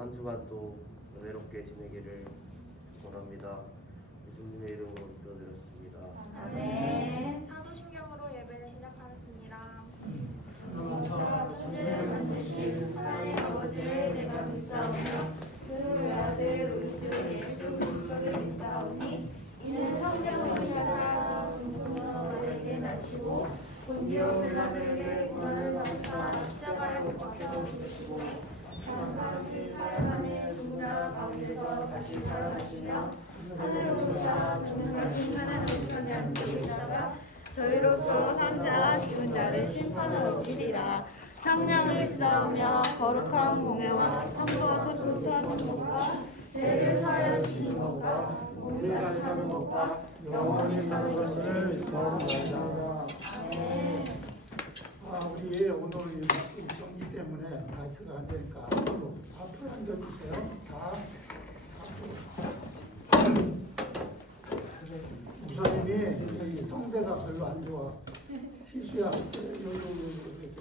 한 주간 또 은혜롭게 지내기를 원합니다. 예수님의 이름으로 기도드렸습니다. 아멘. 사도신경으로 예배를 시작하겠습니다. 천지를 만드신 하나님 아버지를 내가 믿사오며 그 외아들 우리 주 예수 그리스도를 믿사오니 이는 성령으로 따라 중풍으로 너에게 나시고 본디오 빌라도에게 고난을 받으사 십자가에 못 박혀 죽으시고 사람이 살아가는 죽으나 가운데서 다시 살아나시며 하늘로 오르사 전능하신 하나님 편에 앉으 계시다가 저희로서 산자와 죽은 자를 심판하러 오시리라. 성령을 믿사오며 거룩한 공회와 성도와 소통하는 것과 죄를 사하여 주시는 것과 오늘까지 사는 것과 영원히 사는 것을 믿사옵나이다. 아멘. 우리 오늘 정기 때문에 마이크가 안 되니까 앞으로 앉아주세요. 다 앞으로. 우사님이 저희 성대가 별로 안 좋아. 희수야, 여기.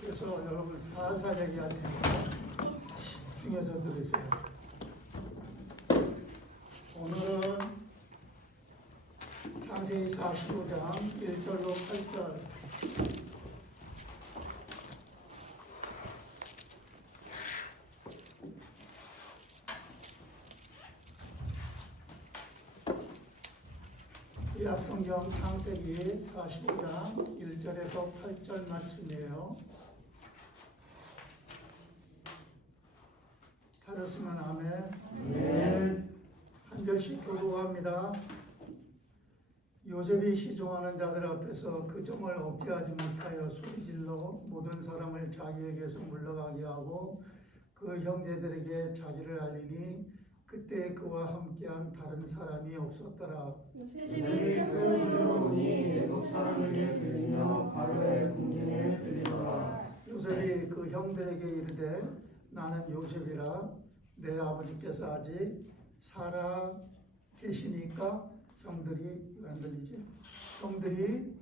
그래서 여러분 살살 얘기할 테니까 집중해서 들으세요. 오늘은 창세기 45장 1절로 8절. 구약성경 창세기 45장 1절에서 8절 말씀이에요. 찾았으면 아멘. 한 절씩 교도합니다. 요셉이 시종하는 자들 앞에서 그 점을 억제하지 못하여 소리질러 모든 사람을 자기에게서 물러가게 하고 그 형제들에게 자기를 알리니 그때 그와 함께한 다른 사람이 없었더라. 요셉이 큰 소리로 오니 애굽 사람에게 들리며 바로의 궁전에 들리더라. 요셉이 그 형들에게 이르되 나는 요셉이라. 내 아버지께서 아직 살아 계시니까 형들이 안 들리지? 형들이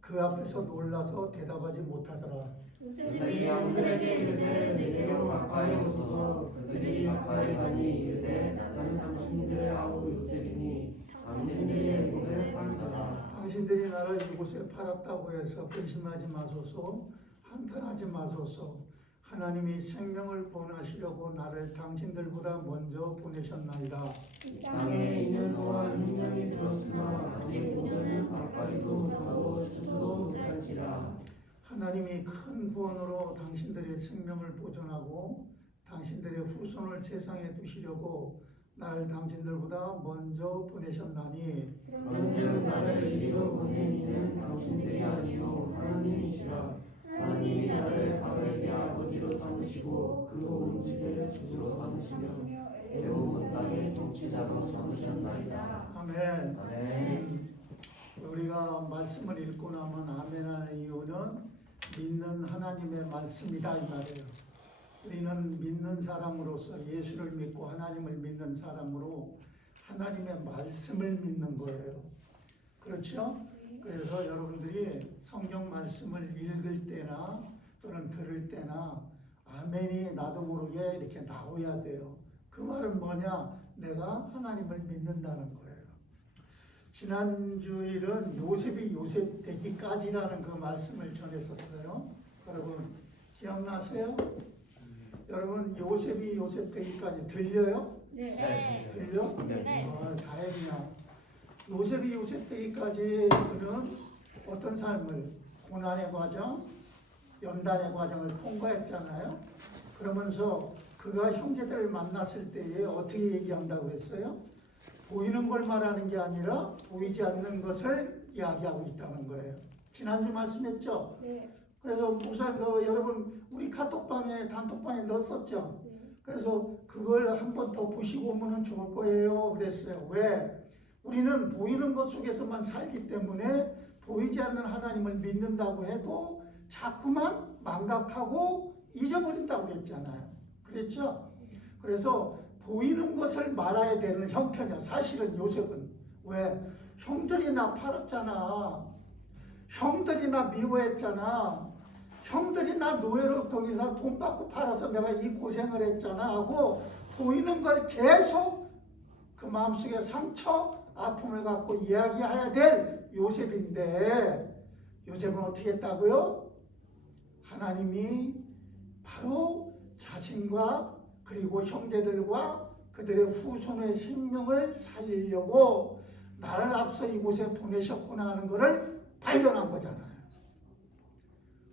그 앞에서 놀라서 대답하지 못하더라. 요셉이 형들에게 이르되 내게로 가까이 오소서. 그들이 가까이 가니 이르되 나는 당신들의 아우 요셉이니 당신들이 애굽에 팔리더라. 당신들이 나를 이곳에 팔았다고 해서 근심하지 마소서. 한탄하지 마소서. 하나님이 생명을 구원하시려고 나를 당신들보다 먼저 보내셨나이다. 이 땅에 2년 동안 흉년이 들었으나 아직 보면은 가까이도 못하고 수수도 못할지라. 하나님이 큰 구원으로 당신들의 생명을 보존하고 당신들의 후손을 세상에 두시려고 나를 당신들보다 먼저 보내셨나니 그런즉 나를 이리로 보낸 이는 당신들이 아니요 하나님이시라. 하나님이 나를 바로에게 아버지로 삼으시고 그 온 지대를 주주로 삼으시며 애굽 온 땅의 통치자로 삼으셨나이다. 아멘. 아멘. 우리가 말씀을 읽고 나면 아멘하는 이유는 믿는 하나님의 말씀이다 이 말이에요. 우리는 믿는 사람으로서 예수를 믿고 하나님을 믿는 사람으로 하나님의 말씀을 믿는 거예요. 그렇죠? 그래서 여러분들이 성경 말씀을 읽을 때나 또는 들을 때나 아멘이 나도 모르게 이렇게 나와야 돼요. 그 말은 뭐냐? 내가 하나님을 믿는다는 거예요. 지난주일은 요셉이 요셉 되기까지라는 그 말씀을 전했었어요. 여러분 기억나세요? 여러분 요셉이 요셉 되기까지 들려요? 네. 들려? 네. 다행이야. 요셉이 요셉 되기까지 그는 어떤 삶을 고난의 과정, 연단의 과정을 통과했잖아요. 그러면서 그가 형제들을 만났을 때에 어떻게 얘기한다고 했어요? 보이는 걸 말하는 게 아니라 보이지 않는 것을 이야기하고 있다는 거예요. 지난주 말씀했죠? 네. 그래서 목사님 여러분 우리 카톡방에 단톡방에 넣었었죠? 그래서 그걸 한 번 더 보시고 오면 좋을 거예요 그랬어요. 왜? 우리는 보이는 것 속에서만 살기 때문에 보이지 않는 하나님을 믿는다고 해도 자꾸만 망각하고 잊어버린다고 그랬잖아요. 그랬죠? 그래서 보이는 것을 말아야 되는 형편이야. 사실은 요셉은. 왜? 형들이 나 팔았잖아. 형들이 나 미워했잖아. 형들이 나 노예로 거기서 돈 받고 팔아서 내가 이 고생을 했잖아 하고 보이는 걸 계속 그 마음속에 상처, 아픔을 갖고 이야기해야 될 요셉인데 요셉은 어떻게 했다고요? 하나님이 바로 자신과 그리고 형제들과 그들의 후손의 생명을 살리려고 나를 앞서 이곳에 보내셨구나 하는 것을 발견한 거잖아요.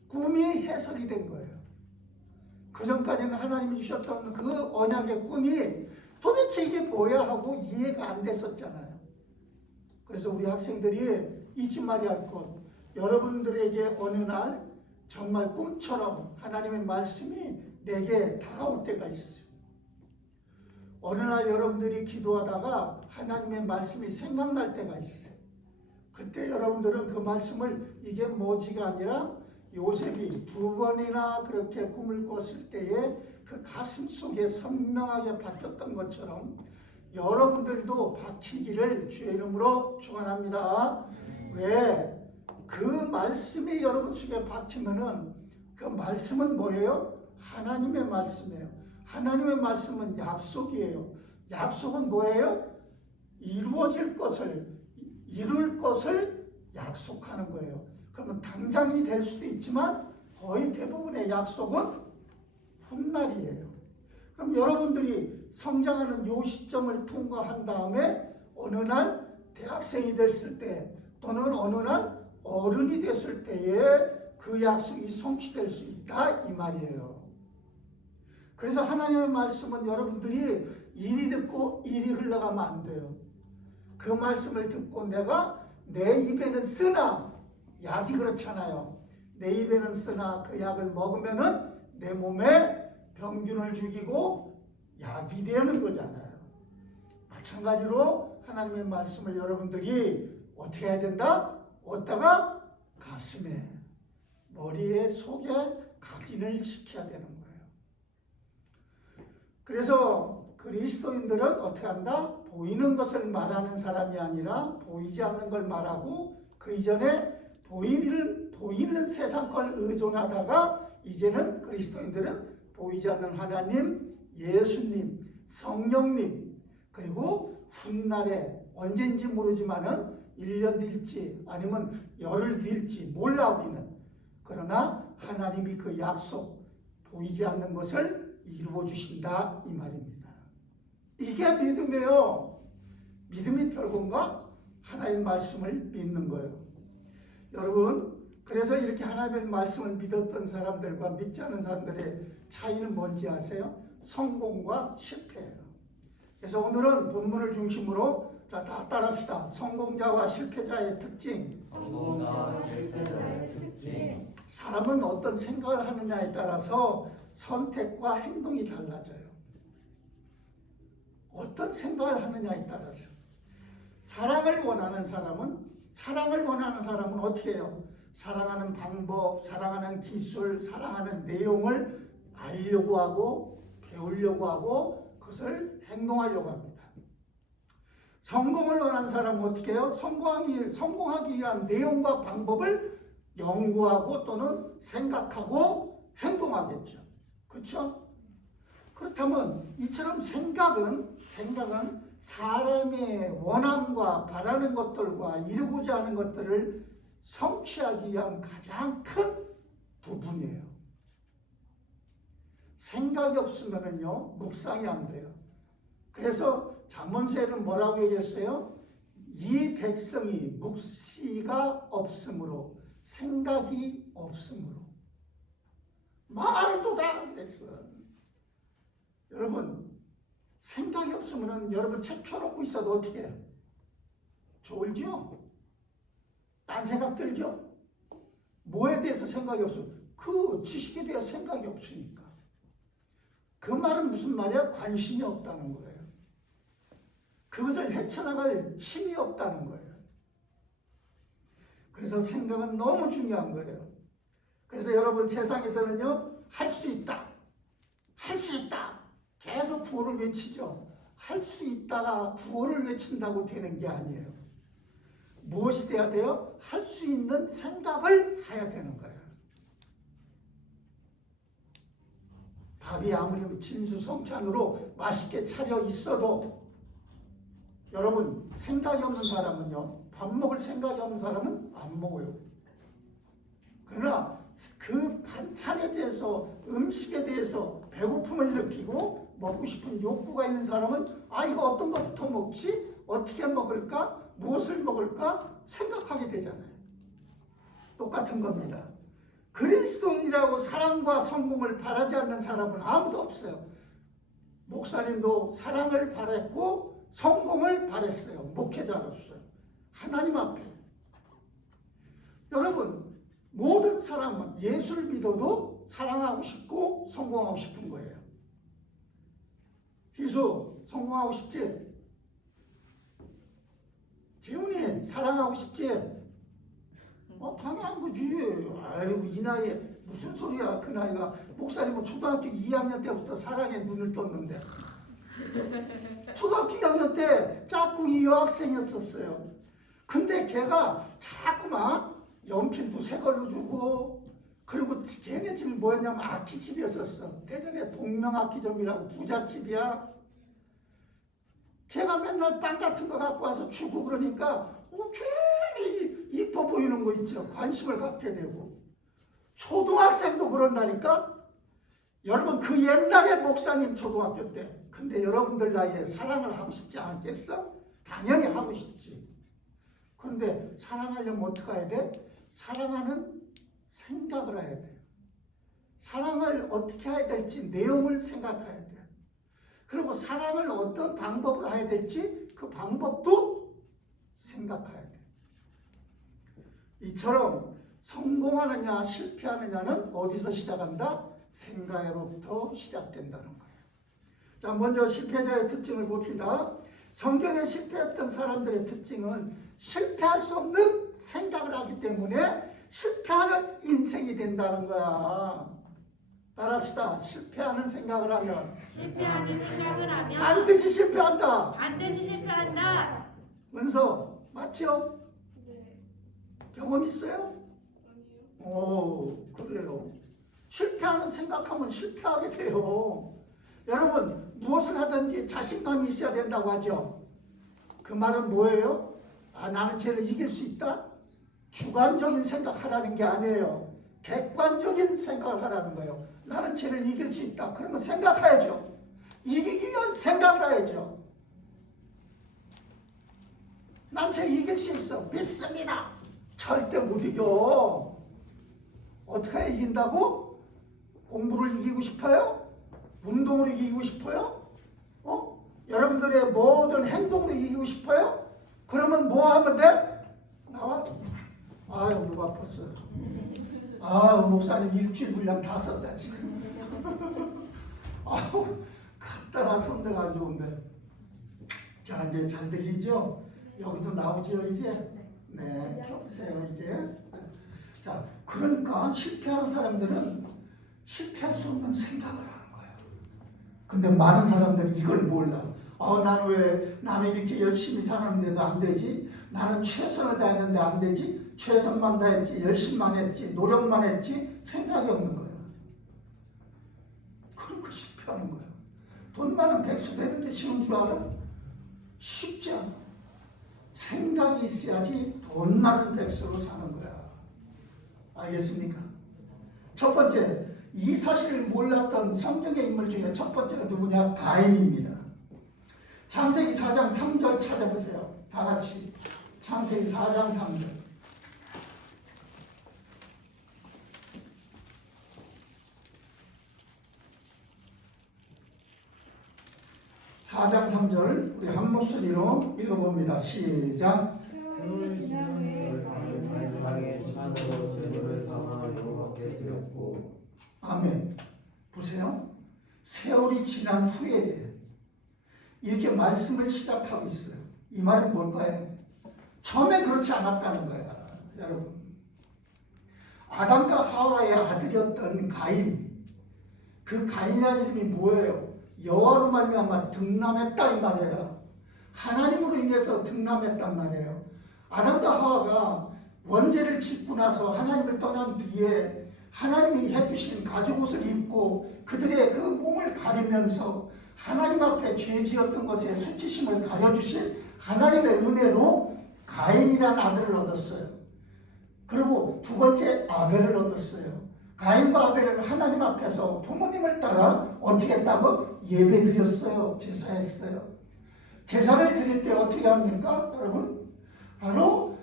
꿈이 해석이 된 거예요. 그전까지는 하나님이 주셨던 그 언약의 꿈이 도대체 이게 뭐야 하고 이해가 안 됐었잖아요. 그래서 우리 학생들이 잊지 말아야 할 것, 여러분들에게 어느 날 정말 꿈처럼 하나님의 말씀이 내게 다가올 때가 있어요. 어느 날 여러분들이 기도하다가 하나님의 말씀이 생각날 때가 있어요. 그때 여러분들은 그 말씀을 이게 뭐지가 아니라 요셉이 2번이나 그렇게 꿈을 꿨을 때에 그 가슴 속에 선명하게 박혔던 것처럼 여러분들도 박히기를 주의 이름으로 축원합니다. 왜? 그 말씀이 여러분 속에 박히면은 그 말씀은 뭐예요? 하나님의 말씀이에요. 하나님의 말씀은 약속이에요. 약속은 뭐예요? 이루어질 것을, 이룰 것을 약속하는 거예요. 그러면 당장이 될 수도 있지만 거의 대부분의 약속은 훗날이에요. 그럼 여러분들이 성장하는 요 시점을 통과한 다음에 어느 날 대학생이 됐을 때 또는 어느 날 어른이 됐을 때에 그 약속이 성취될 수 있다 이 말이에요. 그래서 하나님의 말씀은 여러분들이 이리 듣고 이리 흘러가면 안 돼요. 그 말씀을 듣고 내가 내 입에는 쓰나, 약이 그렇잖아요. 내 입에는 쓰나 그 약을 먹으면은 내 몸에 병균을 죽이고 약이 되는 거잖아요. 마찬가지로 하나님의 말씀을 여러분들이 어떻게 해야 된다? 얻다가 가슴에, 머리에, 속에 각인을 시켜야 되는 거예요. 그래서 그리스도인들은 어떻게 한다? 보이는 것을 말하는 사람이 아니라 보이지 않는 걸 말하고 그 이전에 보이는 세상 걸 의존하다가 이제는 그리스도인들은 보이지 않는 하나님, 예수님, 성령님 그리고 훗날에 언젠지 모르지만은 1년 뒤일지 아니면 열흘 뒤일지 몰라 우리는. 그러나 하나님이 그 약속 보이지 않는 것을 이루어 주신다 이 말입니다. 이게 믿음이에요. 믿음이 별건가? 하나님의 말씀을 믿는 거예요. 여러분 그래서 이렇게 하나님의 말씀을 믿었던 사람들과 믿지 않은 사람들의 차이는 뭔지 아세요? 성공과 실패예요. 그래서 오늘은 본문을 중심으로 다 따라합시다. 성공자와 실패자의 특징. 성공자와 실패자의 특징. 사람은 어떤 생각을 하느냐에 따라서 선택과 행동이 달라져요. 어떤 생각을 하느냐에 따라서. 사랑을 원하는 사람은 어떻게 해요? 사랑하는 방법, 사랑하는 기술, 사랑하는 내용을 알려고 하고 배우려고 하고 그것을 행동하려고 합니다. 성공을 원하는 사람은 어떻게 해요? 성공하기 위한 내용과 방법을 연구하고 또는 생각하고 행동하겠죠. 그렇죠? 그렇다면 이처럼 생각은 사람의 원함과 바라는 것들과 이루고자 하는 것들을 성취하기 위한 가장 큰 부분이에요. 생각이 없으면요 묵상이 안 돼요. 그래서 잠언서에는 뭐라고 얘기했어요? 이 백성이 묵시가 없으므로 생각이 없으므로 말은 도다 그랬어. 여러분 생각이 없으면 여러분 책 펴놓고 있어도 어떻게 해요? 졸죠? 딴 생각 들죠? 뭐에 대해서 생각이 없어? 그 지식에 대해서 생각이 없으니까. 그 말은 무슨 말이야? 관심이 없다는 거예요. 그것을 헤쳐나갈 힘이 없다는 거예요. 그래서 생각은 너무 중요한 거예요. 그래서 여러분 세상에서는요 할 수 있다, 할 수 있다 계속 구호를 외치죠. 할 수 있다가 구호를 외친다고 되는 게 아니에요. 무엇이 돼야 돼요? 할 수 있는 생각을 해야 되는 거예요. 밥이 아무리 진수성찬으로 맛있게 차려 있어도 여러분 생각이 없는 사람은요, 밥 먹을 생각이 없는 사람은 안 먹어요. 그러나 그 반찬에 대해서, 음식에 대해서 배고픔을 느끼고 먹고 싶은 욕구가 있는 사람은 이거 어떤 것부터 먹지? 어떻게 먹을까? 무엇을 먹을까? 생각하게 되잖아요. 똑같은 겁니다. 그리스도인이라고 사랑과 성공을 바라지 않는 사람은 아무도 없어요. 목사님도 사랑을 바랬고 성공을 바랬어요. 목회자로서 하나님 앞에. 여러분, 모든 사람은 예수를 믿어도 사랑하고 싶고 성공하고 싶은 거예요. 희수, 성공하고 싶지? 재훈이, 사랑하고 싶지? 당연한 거지. 아이고, 이 나이에 무슨 소리야. 그 나이가. 목사님은 초등학교 2학년 때부터 사랑에 눈을 떴는데 초등학교 2학년 때 짝꿍이 여학생이었었어요. 근데 걔가 자꾸만 연필도 새 걸로 주고, 그리고 걔네 집이 뭐였냐면 악기집이었었어. 대전에 동명악기점이라고 부잣집이야. 걔가 맨날 빵 같은 거 갖고 와서 주고 그러니까 괜히 이뻐 보이는 거 있죠. 관심을 갖게 되고. 초등학생도 그런다니까. 여러분, 그 옛날에 목사님 초등학교 때, 근데 여러분들 나이에 사랑을 하고 싶지 않겠어? 당연히 하고 싶지. 그런데 사랑하려면 어떻게 해야 돼? 사랑하는 생각을 해야 돼. 사랑을 어떻게 해야 될지 내용을 생각해야 돼. 그리고 사랑을 어떤 방법으로 해야 될지 그 방법도 생각해야 돼. 이처럼 성공하느냐 실패하느냐는 어디서 시작한다? 생각으로부터 시작된다는 거예요. 자, 먼저 실패자의 특징을 봅시다. 성경에 실패했던 사람들의 특징은 실패할 수 없는 생각을 하기 때문에 실패하는 인생이 된다는 거야. 따라합시다. 실패하는 생각을 하면 반드시 실패한다. 반드시 실패한다. 은서, 맞죠? 경험 있어요? 오, 그래요. 실패하는 생각하면 실패하게 돼요. 여러분, 무엇을 하든지 자신감이 있어야 된다고 하죠. 그 말은 뭐예요? 나는 쟤를 이길 수 있다? 주관적인 생각하라는 게 아니에요. 객관적인 생각을 하라는 거예요. 나는 쟤를 이길 수 있다. 그러면 생각해야죠. 이기기 위한 생각을 해야죠. 난 쟤 이길 수 있어. 믿습니다. 절대 못 이겨. 어떻게 해야 이긴다고? 공부를 이기고 싶어요? 운동으로 이기고 싶어요? 여러분들의 모든 행동으로 이기고 싶어요? 그러면 뭐 하면 돼? 나와? 아유, 목 아팠어요. 목사님 일주일 분량 다 썼다 지금. 갖다가 손대가 안 좋은데. 자, 이제 잘 들리죠? 여기도 나오죠 이제? 네, 펴보세요 이제. 자, 그러니까 실패하는 사람들은 실패할 수 없는 생각을 하는 거예요. 근데 많은 사람들이 이걸 몰라. 나는 이렇게 열심히 살았는데도 안 되지? 나는 최선을 다했는데 안 되지? 최선만 다했지, 열심만 했지, 노력만 했지, 생각이 없는 거예요. 그러니까 실패하는 거예요. 돈 많은 백수 되는데 쉬운 줄 알아? 쉽지 않아. 생각이 있어야지 돈 많은 백수로 사는 거야. 알겠습니까? 첫 번째, 이 사실을 몰랐던 성경의 인물 중에 첫 번째가 누구냐? 가인입니다. 창세기 4장 3절 찾아보세요. 다 같이. 창세기 4장 3절. 4장 3절 우리 한 목소리로 읽어봅니다. 시작. 아멘. 보세요. 세월이 지난 후에 이렇게 말씀을 시작하고 있어요. 이 말은 뭘까요? 처음에 그렇지 않았다는 거야. 여러분, 아담과 하와의 아들이었던 가인, 그 가인이라는 이름이 뭐예요? 여호와로 말미암아 등남했다 이 말이에요. 하나님으로 인해서 등남했단 말이에요. 아담과 하와가 원죄를 짓고 나서 하나님을 떠난 뒤에 하나님이 해주신 가죽옷을 입고 그들의 그 몸을 가리면서 하나님 앞에 죄 지었던 것에 수치심을 가려주신 하나님의 은혜로 가인이라는 아들을 얻었어요. 그리고 두 번째 아벨을 얻었어요. 가인과 아벨은 하나님 앞에서 부모님을 따라 어떻게 했다고? 예배 드렸어요. 제사했어요. 제사를 드릴 때 어떻게 합니까? 여러분? 바로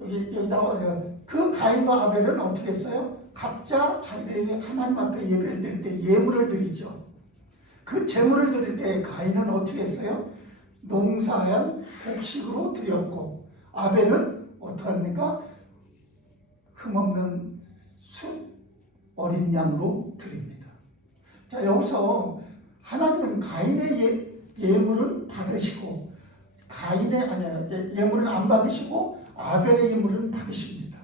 여기 나와요. 그 가인과 아벨은 어떻게 했어요? 각자 자기들이 하나님 앞에 예배를 드릴 때 예물을 드리죠. 그 제물을 드릴 때 가인은 어떻게 했어요? 농사한 곡식으로 드렸고 아벨은 어떡합니까? 흠없는 어린 양으로 드립니다. 자, 여기서 하나님은 가인의 예물은 받으시고 예물은 안 받으시고 아벨의 예물은 받으십니다.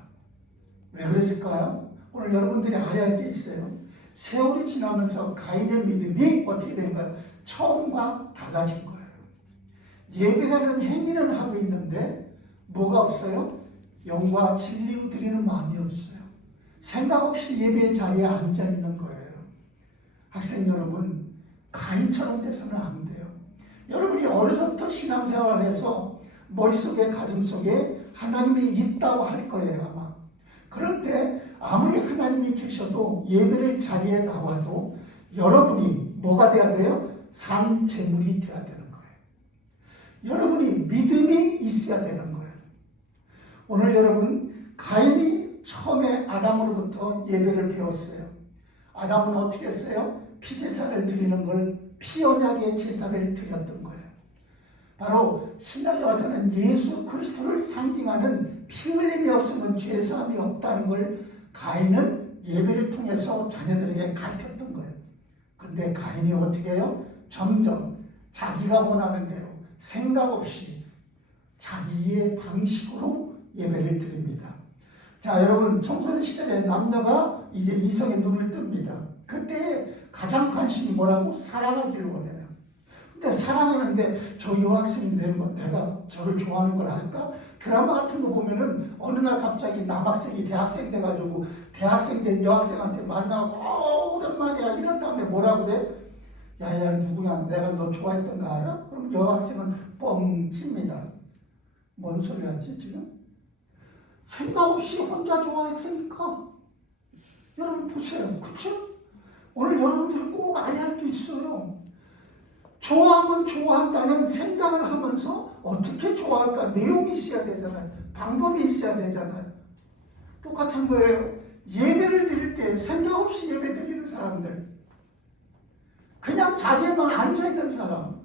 왜 그랬을까요? 오늘 여러분들이 알아야 할 게 있어요. 세월이 지나면서 가인의 믿음이 어떻게 되는가요? 처음과 달라진 거예요. 예배라는 행위는 하고 있는데 뭐가 없어요? 영과 진리로 드리는 마음이 없어요. 생각 없이 예배의 자리에 앉아 있는 거예요. 학생 여러분, 가인처럼 돼서는 안 돼요. 여러분이 어려서부터 신앙생활을 해서 머릿속에 가슴속에 하나님이 있다고 할 거예요 아마. 그런데 아무리 하나님이 계셔도 예배를 자리에 나와도 여러분이 뭐가 돼야 돼요? 산 제물이 돼야 되는 거예요. 여러분이 믿음이 있어야 되는 거예요. 오늘 여러분, 가인이 처음에 아담으로부터 예배를 배웠어요. 아담은 어떻게 했어요? 피제사를 드리는 걸 피언약의 제사를 드렸던 거예요. 바로 신약에 와서는 예수 그리스도를 상징하는 피 흘림이 없으면 죄사함이 없다는 걸 가인은 예배를 통해서 자녀들에게 가르쳤던 거예요. 근데 가인이 어떻게 해요? 점점 자기가 원하는 대로 생각 없이 자기의 방식으로 예배를 드립니다. 자, 여러분, 청소년 시절에 남녀가 이제 이성의 눈을 뜹니다. 그때 가장 관심이 뭐라고? 사랑하기를 원해요. 근데 사랑하는데 저 여학생이 내가 저를 좋아하는 걸 알까? 드라마 같은 거 보면은 어느 날 갑자기 남학생이 대학생 돼가지고 대학생 된 여학생한테 만나고 오랜만이야 이런 다음에 뭐라 그래? 야야 누구야? 내가 너 좋아했던 거 알아? 그럼 여학생은 뻥 칩니다. 뭔 소리 하지 지금? 생각 없이 혼자 좋아했으니까. 여러분 보세요. 그쵸? 오늘 여러분들이 꼭 알아야 할 게 있어요. 좋아하면 좋아한다는 생각을 하면서 어떻게 좋아할까? 내용이 있어야 되잖아요. 방법이 있어야 되잖아요. 똑같은 거예요. 예배를 드릴 때 생각 없이 예배 드리는 사람들. 그냥 자리에만 앉아있는 사람.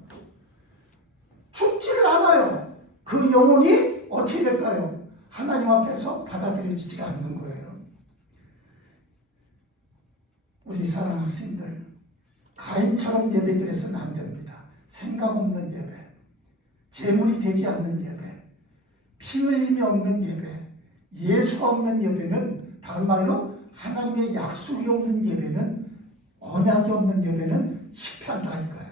죽지를 않아요. 그 영혼이 어떻게 될까요? 하나님 앞에서 받아들여지지 않는 거예요. 우리 사랑하는 학생들, 가인처럼 예배드려서는 안 됩니다. 생각 없는 예배, 재물이 되지 않는 예배, 피 흘림이 없는 예배, 예수가 없는 예배는, 다른 말로 하나님의 약속이 없는 예배는, 언약이 없는 예배는 실패한다 이거야.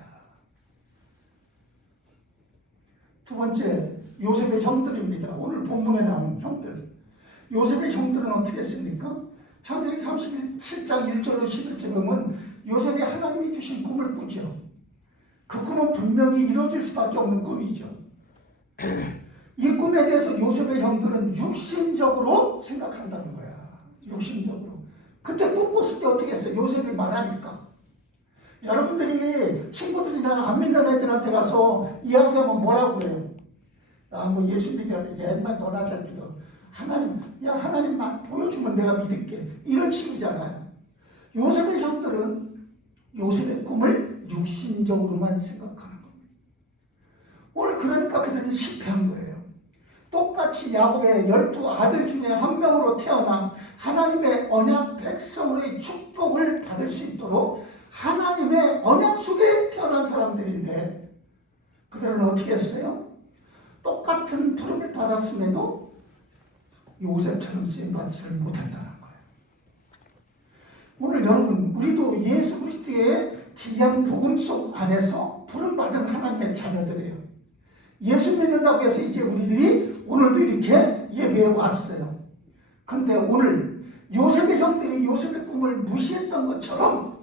두 번째, 요셉의 형들입니다. 오늘 본문에 나온 형들. 요셉의 형들은 어떻게 했습니까? 창세기 37장 1절로 11절 보면 요셉이 하나님이 주신 꿈을 꾸죠. 그 꿈은 분명히 이루어질 수밖에 없는 꿈이죠. 이 꿈에 대해서 요셉의 형들은 육신적으로 생각한다는 거야. 육신적으로. 그때 꿈 꿨을 때 어떻게 했어요? 요셉이 말하니까. 여러분들이 친구들이나 안 믿는 애들한테 가서 이야기하면 뭐라고 그래요? 뭐 예수 믿어야 돼. 옛날 너나 잘 믿어. 하나님, 야 하나님만 보여주면 내가 믿을게. 이런 식이잖아요. 요셉의 형들은 요셉의 꿈을 육신적으로만 생각하는 겁니다. 오늘 그러니까 그들은 실패한 거예요. 똑같이 야곱의 12아들 중에 한 명으로 태어나 하나님의 언약 백성으로의 축복을 받을 수 있도록 하나님의 언약 속에 태어난 사람들인데 그들은 어떻게 했어요? 똑같은 부름을 받았음에도 요셉처럼 쓰임받지를 못한다는 거예요. 오늘 여러분, 우리도 예수 그리스도의 귀한 복음 속 안에서 부름받은 하나님의 자녀들이에요. 예수 믿는다고 해서 이제 우리들이 오늘도 이렇게 예배에 왔어요. 근데 오늘 요셉의 형들이 요셉의 꿈을 무시했던 것처럼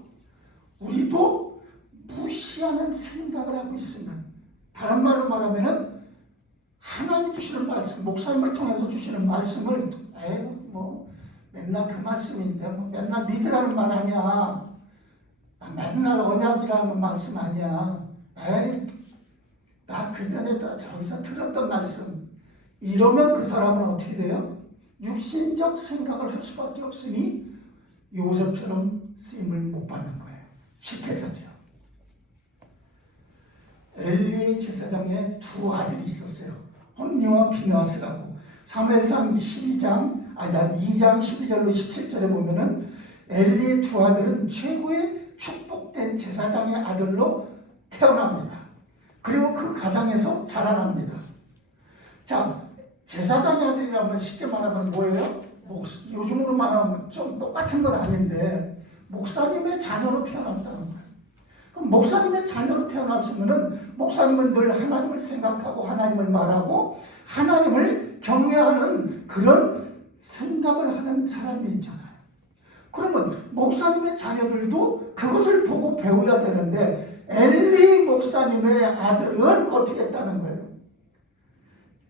우리도 무시하는 생각을 하고 있으면, 다른 말로 말하면은 하나님 주시는 말씀, 목사님을 통해서 주시는 말씀을 뭐 맨날 그 말씀인데 뭐 맨날 믿으라는 말 아니야, 맨날 언약이라는 말씀 아니야, 나 그전에 저기서 들었던 말씀, 이러면 그 사람은 어떻게 돼요? 육신적 생각을 할 수밖에 없으니 요셉처럼 쓰임을 못 받는 거예요. 실패자죠. 엘리의 제사장에 두 아들이 있었어요. 홈리와 비느하스라고. 사무엘상 2장 12절로 17절에 보면은 엘리의 두 아들은 최고의 축복된 제사장의 아들로 태어납니다. 그리고 그 가정에서 자라납니다. 자, 제사장의 아들이라면 쉽게 말하면 뭐예요? 요즘으로 말하면 좀 똑같은 건 아닌데 목사님의 자녀로 태어났다는 거예요. 그럼 목사님의 자녀로 태어났으면은 목사님은 늘 하나님을 생각하고 하나님을 말하고 하나님을 경외하는 그런 생각을 하는 사람이 있잖아요. 그러면 목사님의 자녀들도 그것을 보고 배워야 되는데 엘리 목사님의 아들은 어떻게 했다는 거예요?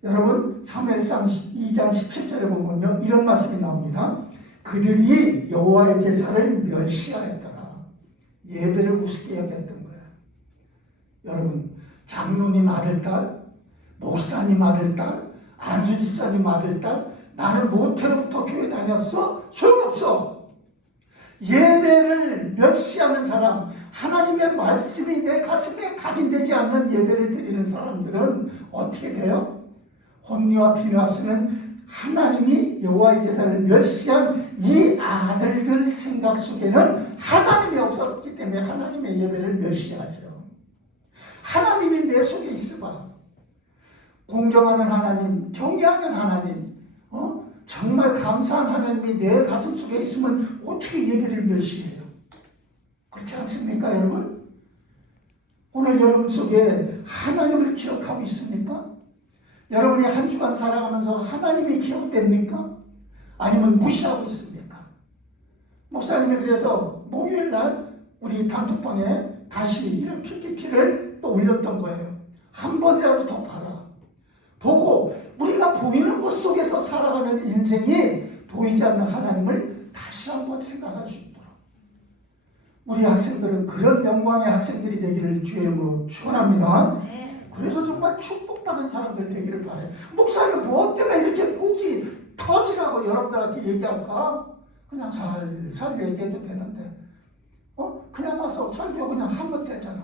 여러분 사무엘상 2장 17절에 보면요, 이런 말씀이 나옵니다. 그들이 여호와의 제사를 멸시하였더라. 예배를 우습게 여겼던 거예요. 여러분, 장로님 아들딸, 목사님 아들딸, 안수 집사님 아들딸, 나는 모태로부터 교회 다녔어? 소용없어. 예배를 멸시하는 사람, 하나님의 말씀이 내 가슴에 각인되지 않는 예배를 드리는 사람들은 어떻게 돼요? 홈리와 비느하스는 하나님이 여호와의 제사를 멸시한 이 아들들 생각 속에는 하나님이 없었기 때문에 하나님의 예배를 멸시하죠. 하나님이 내 속에 있어봐. 공경하는 하나님, 경외하는 하나님, 정말 감사한 하나님이 내 가슴 속에 있으면 어떻게 예배를 멸시해요? 그렇지 않습니까, 여러분? 오늘 여러분 속에 하나님을 기억하고 있습니까? 여러분이 한 주간 살아가면서 하나님이 기억됩니까? 아니면 무시하고 있습니까? 목사님이 그래서 목요일날 우리 단톡방에 다시 이런 PPT를 또 올렸던 거예요. 한 번이라도 더 봐라. 보고 우리가 보이는 것 속에서 살아가는 인생이 보이지 않는 하나님을 다시 한번 생각할 수 있도록 우리 학생들은 그런 영광의 학생들이 되기를 주의 이름으로 축원합니다. 그래서 정말 축복받은 사람들 되기를 바라요. 목사님 무엇 때문에 이렇게 목이 터지라고 여러분들한테 얘기할까? 그냥 살살 얘기해도 되는데 그냥 와서 설교 그냥 하면 되잖아.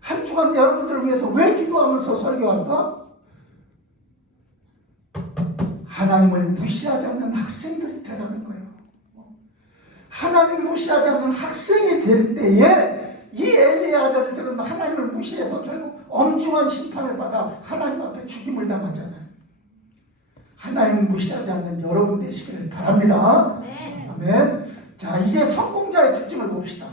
한 주간 여러분들을 위해서 왜 기도하면서 설교할까? 하나님을 무시하지 않는 학생들이 되라는 거예요. 하나님을 무시하지 않는 학생이 될 때에 이 엘리의 아들들은 하나님을 무시해서 결국 엄중한 심판을 받아 하나님 앞에 죽임을 당하잖아요. 하나님을 무시하지 않는 여러분 되시기를 바랍니다. 아멘. 자, 이제 성공자의 특징을 봅시다.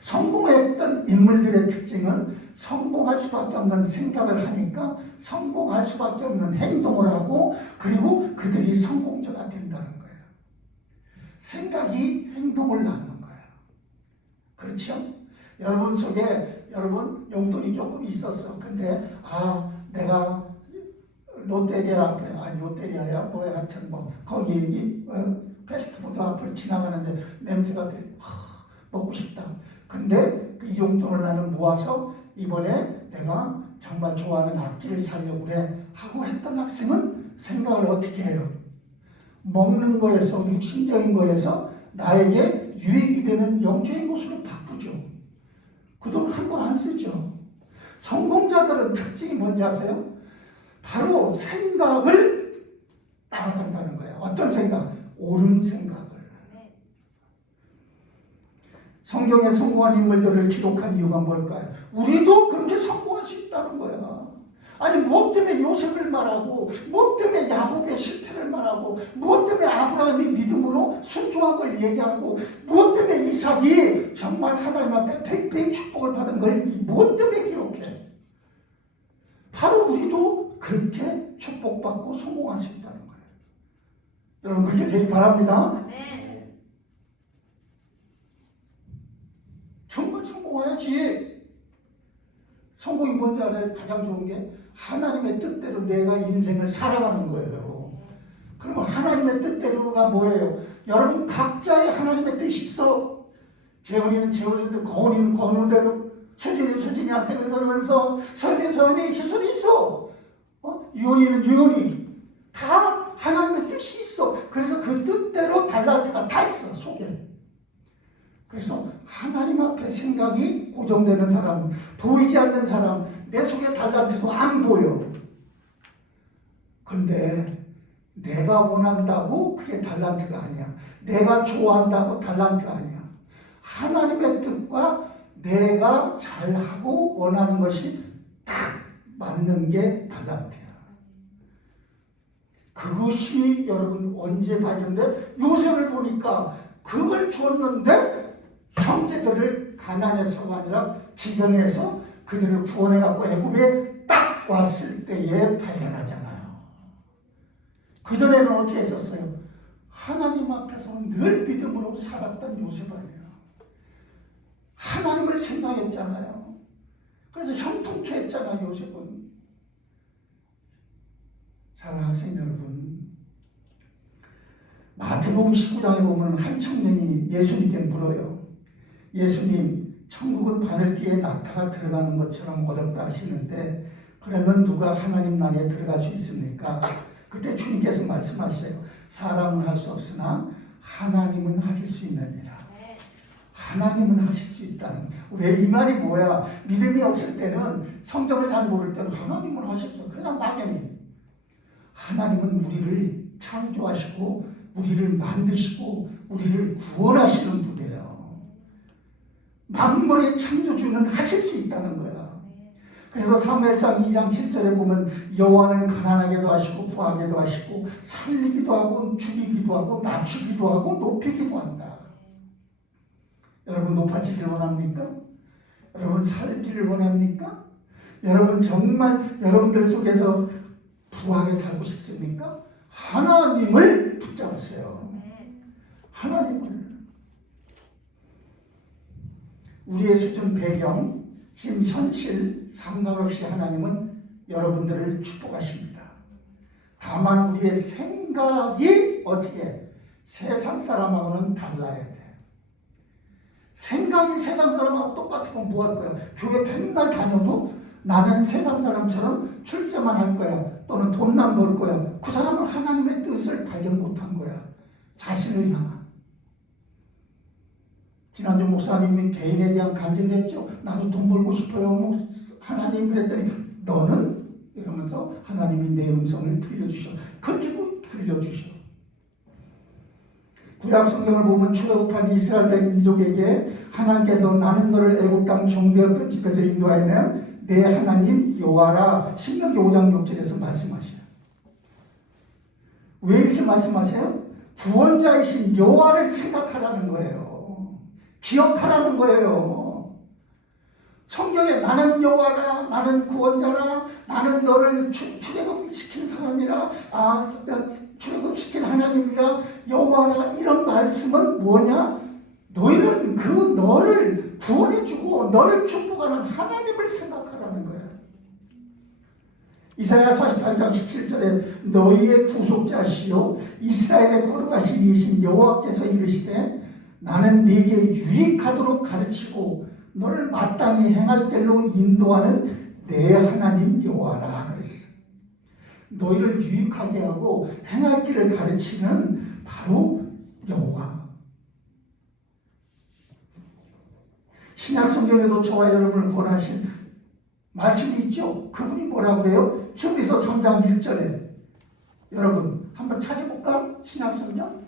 성공했던 인물들의 특징은 성공할 수밖에 없는 생각을 하니까 성공할 수밖에 없는 행동을 하고 그리고 그들이 성공자가 된다는 거예요. 생각이 행동을 낳는 거예요. 그렇죠? 여러분 속에 여러분 용돈이 조금 있었어. 근데 내가 롯데리아야 뭐야 하여튼 뭐 거기 패스트푸드 앞을 지나가는데 냄새가 먹고 싶다. 근데 그 용돈을 나는 모아서 이번에 내가 정말 좋아하는 악기를 사려고 그래 하고 했던 학생은 생각을 어떻게 해요? 먹는 거에서 육신적인 거에서 나에게 유익이 되는 영적인 것으로 바꾸죠. 그 돈 한 번 안 쓰죠. 성공자들은 특징이 뭔지 아세요? 바로 생각을 따라간다는 거예요. 어떤 생각? 옳은 생각을. 성경에 성공한 인물들을 기록한 이유가 뭘까요? 우리도 그렇게 성공할 수 있다는 거야. 아니 무엇 때문에 요셉을 말하고 무엇 때문에 야곱의 실패를 말하고 무엇 때문에 아브라함이 믿음으로 순종한 걸 얘기하고 무엇 때문에 이삭이 정말 하나님 앞에 백배의 축복을 받은 걸 무엇 때문에 기록해? 바로 우리도 그렇게 축복받고 성공할 수 있다는 거예요. 여러분 그렇게 되기 바랍니다. 네. 정말 성공해야지. 성공이 뭔지 알아요? 가장 좋은 게 하나님의 뜻대로 내가 인생을 살아가는 거예요. 그러면 하나님의 뜻대로가 뭐예요? 여러분 각자의 하나님의 뜻이 있어. 재훈이는 재훈이대로, 거훈이는 거훈대로, 수진이 수진이한테 은선, 서연이 희술이 있어. 유언이는 유언이. 다 하나님의 뜻이 있어. 그래서 그 뜻대로 달란트가 다 있어 속에. 그래서 하나님 앞에 생각이 고정되는 사람, 보이지 않는 사람, 내 속에 달란트도 안 보여. 그런데 내가 원한다고 그게 달란트가 아니야. 내가 좋아한다고 달란트가 아니야. 하나님의 뜻과 내가 잘하고 원하는 것이 딱 맞는 게 달란트야. 그것이 여러분 언제 발견돼? 요셉을 보니까 그걸 주었는데 형제들을 가난해서가 아니라 기경해서 그들을 구원해갖고 애굽에 딱 왔을 때에 발견하잖아요. 그전에는 어떻게 했었어요? 하나님 앞에서 늘 믿음으로 살았던 요셉 아니에요. 하나님을 생각했잖아요. 그래서 형통케 했잖아요, 요셉은. 사랑하는 학생 여러분, 마태복음 19장에 보면 한 청년이 예수님께 물어요. 예수님, 천국은 바늘귀에 낙타가 들어가는 것처럼 어렵다 하시는데 그러면 누가 하나님 나라에 들어갈 수 있습니까? 그때 주님께서 말씀하셔요. 사람은 할 수 없으나 하나님은 하실 수 있느니라. 하나님은 하실 수 있다는 거예요. 왜 이 말이 뭐야? 믿음이 없을 때는, 성경을 잘 모를 때는 하나님은 하실 수 없어요. 그냥 막연히. 하나님은 우리를 창조하시고 우리를 만드시고 우리를 구원하시는 분이에요. 만물의 창조주는 하실 수 있다는 거야. 그래서 사무엘상 2장 7절에 보면 여호와는 가난하게도 하시고 부하게도 하시고 살리기도 하고 죽이기도 하고 낮추기도 하고 높이기도 한다. 여러분 높아지기를 원합니까? 여러분 살기를 원합니까? 여러분 정말 여러분들 속에서 부하게 살고 싶습니까? 하나님을 붙잡으세요. 하나님을. 우리의 수준, 배경, 지금 현실 상관없이 하나님은 여러분들을 축복하십니다. 다만 우리의 생각이 어떻게 세상 사람하고는 달라야 돼. 생각이 세상 사람하고 똑같으면 뭐 할 거야? 교회 맨날 다녀도 나는 세상 사람처럼 출세만 할 거야. 또는 돈만 벌 거야. 그 사람은 하나님의 뜻을 발견 못한 거야. 자신을 향한. 지난주 목사님이 개인에 대한 간증을 했죠. 나도 돈 벌고 싶어요. 하나님 그랬더니 너는? 이러면서 하나님이 내 음성을 들려주셔. 그렇게도 들려주셔. 구약 성경을 보면 출애굽한 이스라엘 민족에게 하나님께서 나는 너를 애굽 땅 종되었던 집에서 인도하여낸 내 하나님 여호와라 신명기 5장 6절에서 말씀하셔요. 왜 이렇게 말씀하세요? 구원자이신 여호와를 생각하라는 거예요. 기억하라는 거예요. 성경에 나는 여호와라, 나는 구원자라, 나는 너를 출애굽시킨 사람이라, 출애굽시킨 하나님이라, 여호와라 이런 말씀은 뭐냐? 너희는 그 너를 구원해주고 너를 축복하는 하나님을 생각하라는 거야. 이사야 48장 17절에 너희의 구속자시요 이스라엘의 거룩하신 이신 여호와께서 이르시되 나는 네게 유익하도록 가르치고 너를 마땅히 행할 길로 인도하는 내 하나님 여호와라 그랬어. 너희를 유익하게 하고 행할 길을 가르치는 바로 여호와. 신약 성경에도 저와 여러분을 구원하신 말씀이 있죠. 그분이 뭐라고 그래요? 히브리서 3장 1절에 여러분 한번 찾아볼까? 신약 성경?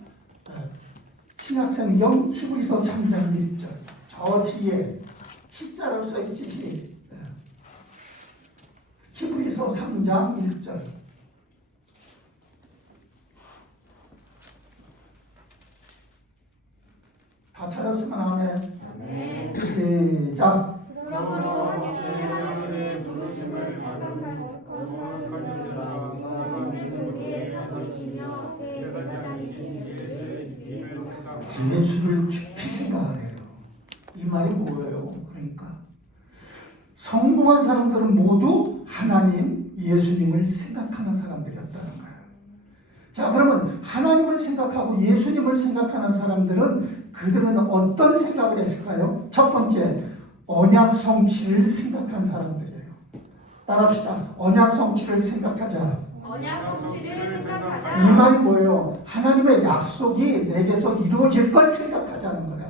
신약 성경 히브리서 3장 1절 저 뒤에 C자로 써있지. 히브리서 3장 1절 다 찾았으면 아멘. 시작. 그러므로 하나님의 부르심을 감당하고 거룩한 자들아 너희는 거기에 다스리시며 그 제사장이 예수를 깊이 생각하래요. 이 말이 뭐예요? 그러니까 성공한 사람들은 모두 하나님, 예수님을 생각하는 사람들이었다는 거예요. 자, 그러면 하나님을 생각하고 예수님을 생각하는 사람들은 그들은 어떤 생각을 했을까요? 첫 번째, 언약 성취를 생각한 사람들이에요. 따라합시다. 언약 성취를 생각하자. 언약 성취를 이 생각하자. 말이 뭐예요? 하나님의 약속이 내게서 이루어질 걸 생각하자는 거야.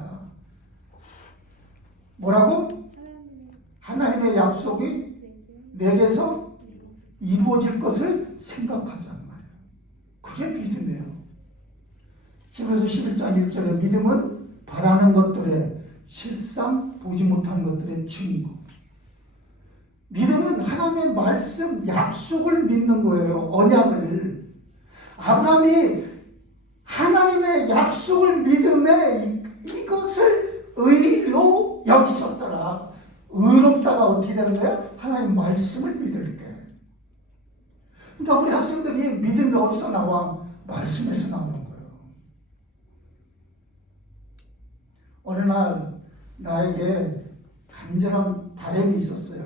뭐라고? 하나님의 약속이 내게서 이루어질 것을 생각하자는 말이에요. 그게 믿음이에요. 히브리서 11장 1절에 믿음은 바라는 것들의 실상, 보지 못한 것들의 증거. 믿음은 하나님의 말씀, 약속을 믿는 거예요. 언약을. 아브라함이 하나님의 약속을 믿음에 이것을 의로 여기셨더라. 의롭다가 어떻게 되는 거예요? 하나님 말씀을 믿을 때. 그러니까 우리 학생들이 믿음이 어디서 나와? 말씀에서 나오는 거예요. 어느 날 나에게 간절한 바람이 있었어요.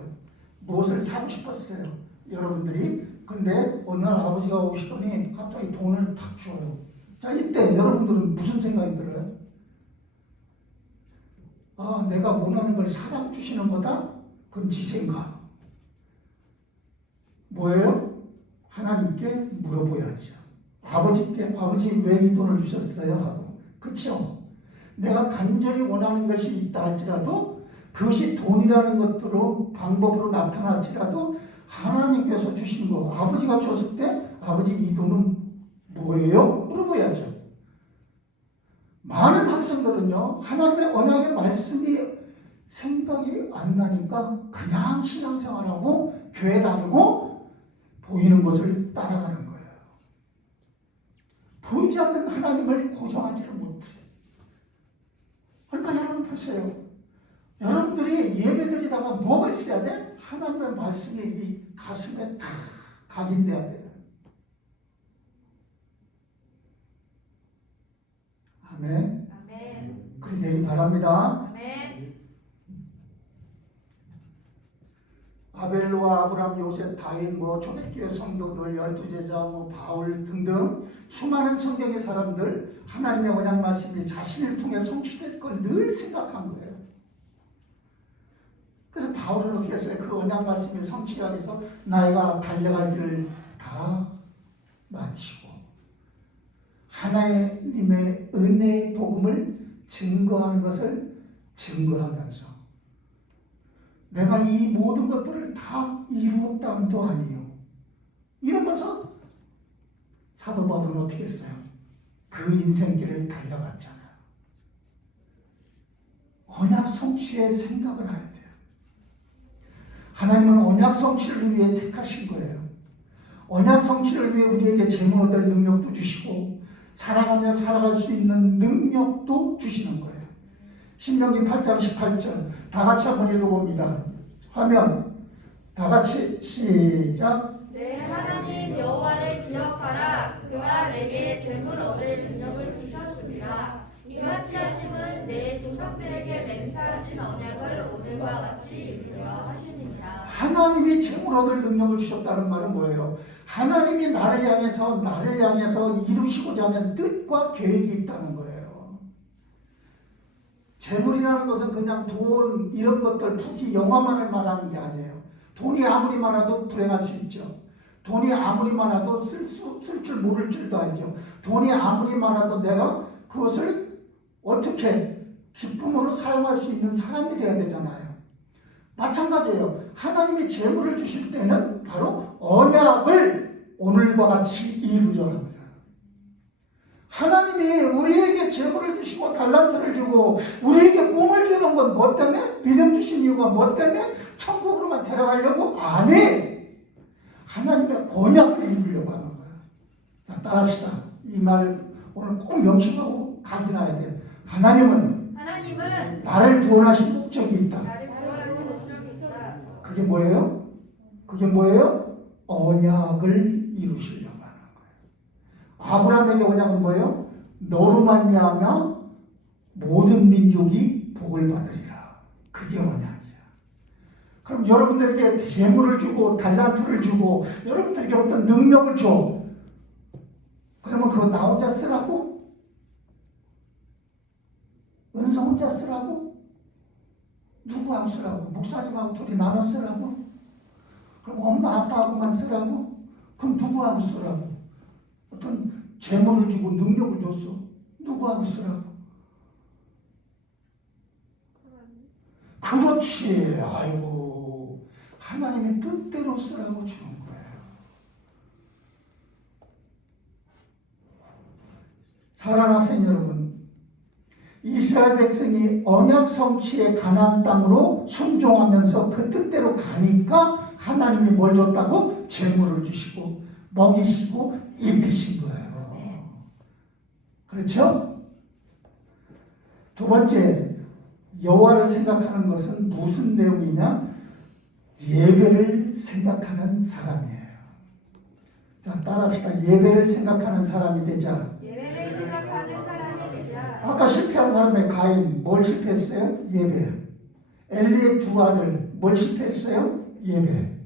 무엇을 사고 싶었어요. 여러분들이. 근데 어느 날 아버지가 오시더니 갑자기 돈을 탁 줘요. 자, 이때 여러분들은 무슨 생각이 들어요? 아, 내가 원하는 걸 사랑 주시는 거다? 그건 지 생각. 뭐예요? 하나님께 물어봐야죠. 아버지께, 아버지 왜 이 돈을 주셨어요? 하고. 그쵸? 내가 간절히 원하는 것이 있다 할지라도 그것이 돈이라는 것으로 방법으로 나타날지라도 하나님께서 주시는 거. 아버지가 줬을 때 아버지 이 돈은 뭐예요? 물어봐야죠. 많은 학생들은요, 하나님의 언약의 말씀이 생각이 안 나니까 그냥 신앙생활하고 교회 다니고 보이는 것을 따라가는 거예요. 보이지 않는 하나님을 고정하지를 못해요. 그러니까 여러분 보세요. 여러분들이 예배드리다가 뭐가 있어야 돼? 하나님의 말씀이 이 가슴에 다 각인돼야 돼요. 아멘. 아멘. 그리 되기 바랍니다. 아멘. 아벨로와 아브람, 요셉, 다윗, 초대교회 성도들, 12제자, 바울 등등 수많은 성경의 사람들 하나님의 언약 말씀이 자신을 통해 성취될 걸 늘 생각한 거예요. 그래서 바울은 어떻게 했어요? 그 언약 말씀이 성취하기 위해서 나이가 달려갈 길을 다 마치고 하나님의 은혜의 복음을 증거하는 것을 증거하면서 내가 이 모든 것들을 다 이루었다도 아니요. 이러면서 사도 바울은 어떻게 했어요? 그 인생길을 달려갔잖아요. 언약 성취의 생각을 해야 돼요. 하나님은 언약 성취를 위해 택하신 거예요. 언약 성취를 위해 우리에게 재물 얻을 능력도 주시고 사랑하며 살아갈 수 있는 능력도 주시는 거예요. 신명기 8장 18절 다 같이 한번 읽어봅니다. 화면 다 같이 시작. 내 하나님 여호와를 기억하라. 그가 내게 재물 얻을 능력을 주셨습니다. 이같이 하심은 내 조상들에게 맹세하신 언약을 오늘과 같이 이루려 하심이니라. 하나님이 재물 얻을 능력을 주셨다는 말은 뭐예요? 하나님이 나를 향해서 이루시고자 하는 뜻과 계획이 있다는 거예요. 재물이라는 것은 그냥 돈 이런 것들 특히 영화만을 말하는 게 아니에요. 돈이 아무리 많아도 불행할 수 있죠. 돈이 아무리 많아도 쓸 줄 모를 줄도 알죠. 돈이 아무리 많아도 내가 그것을 어떻게 기쁨으로 사용할 수 있는 사람이 돼야 되잖아요. 마찬가지예요. 하나님이 재물을 주실 때는 바로 언약을 오늘과 같이 이루려 합니다. 하나님이 우리에게 재물을 주시고 달란트를 주고 우리에게 꿈을 주는 건 뭐 때문에? 믿음 주신 이유가 뭐 때문에? 천국으로만 데려가려고? 아니! 하나님의 언약을 이루려고 하는 거야. 자, 따라합시다. 이 말을 오늘 꼭 명심하고 각인해야 돼요. 하나님은 나를 구원하신 목적이 있다. 나를 구원하신 목적이 있다. 그게 뭐예요? 그게 뭐예요? 언약을 이루시려고 하는 거예요. 아브라함에게 언약은 뭐예요? 너로 말미암아 모든 민족이 복을 받으리라. 그게 언약이야. 그럼 여러분들에게 재물을 주고 달란트를 주고 여러분들에게 어떤 능력을 줘. 그러면 그거 나 혼자 쓰라고? 은서 혼자 쓰라고? 누구하고 쓰라고? 목사님하고 둘이 나눠 쓰라고? 그럼 엄마 아빠하고만 쓰라고? 그럼 누구하고 쓰라고? 어떤 재물을 주고 능력을 줬어. 누구하고 쓰라고? 그렇지. 아이고, 하나님이 뜻대로 쓰라고 주는 거예요. 사랑하는 학생 여러분, 이스라엘 백성이 언약 성취의 가나안 땅으로 순종하면서 그 뜻대로 가니까 하나님이 뭘 줬다고? 재물을 주시고 먹이시고 입히신 거예요. 그렇죠? 두 번째, 여호와를 생각하는 것은 무슨 내용이냐? 예배를 생각하는 사람이에요. 자, 따라합시다. 예배를 생각하는 사람이 되자. 예배를 생각하는 사람이 되자. 아까 실패한 사람의 가인 뭘 실패했어요? 예배. 엘리의 두 아들 뭘 실패했어요? 예배.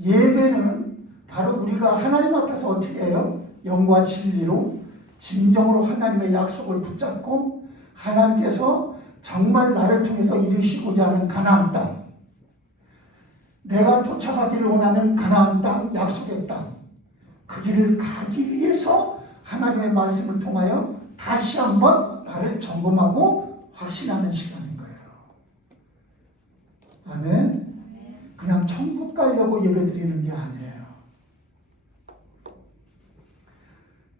예배는 바로 우리가 하나님 앞에서 어떻게 해요? 영과 진리로 진정으로 하나님의 약속을 붙잡고 하나님께서 정말 나를 통해서 이루시고자 하는 가나안 땅, 내가 쫓아가기를 원하는 가나안 땅, 약속의 땅, 그 길을 가기 위해서 하나님의 말씀을 통하여 다시 한번 나를 점검하고 확신하는 시간인 거예요. 아멘. 그냥 천국 가려고 예배드리는 게 아니에요.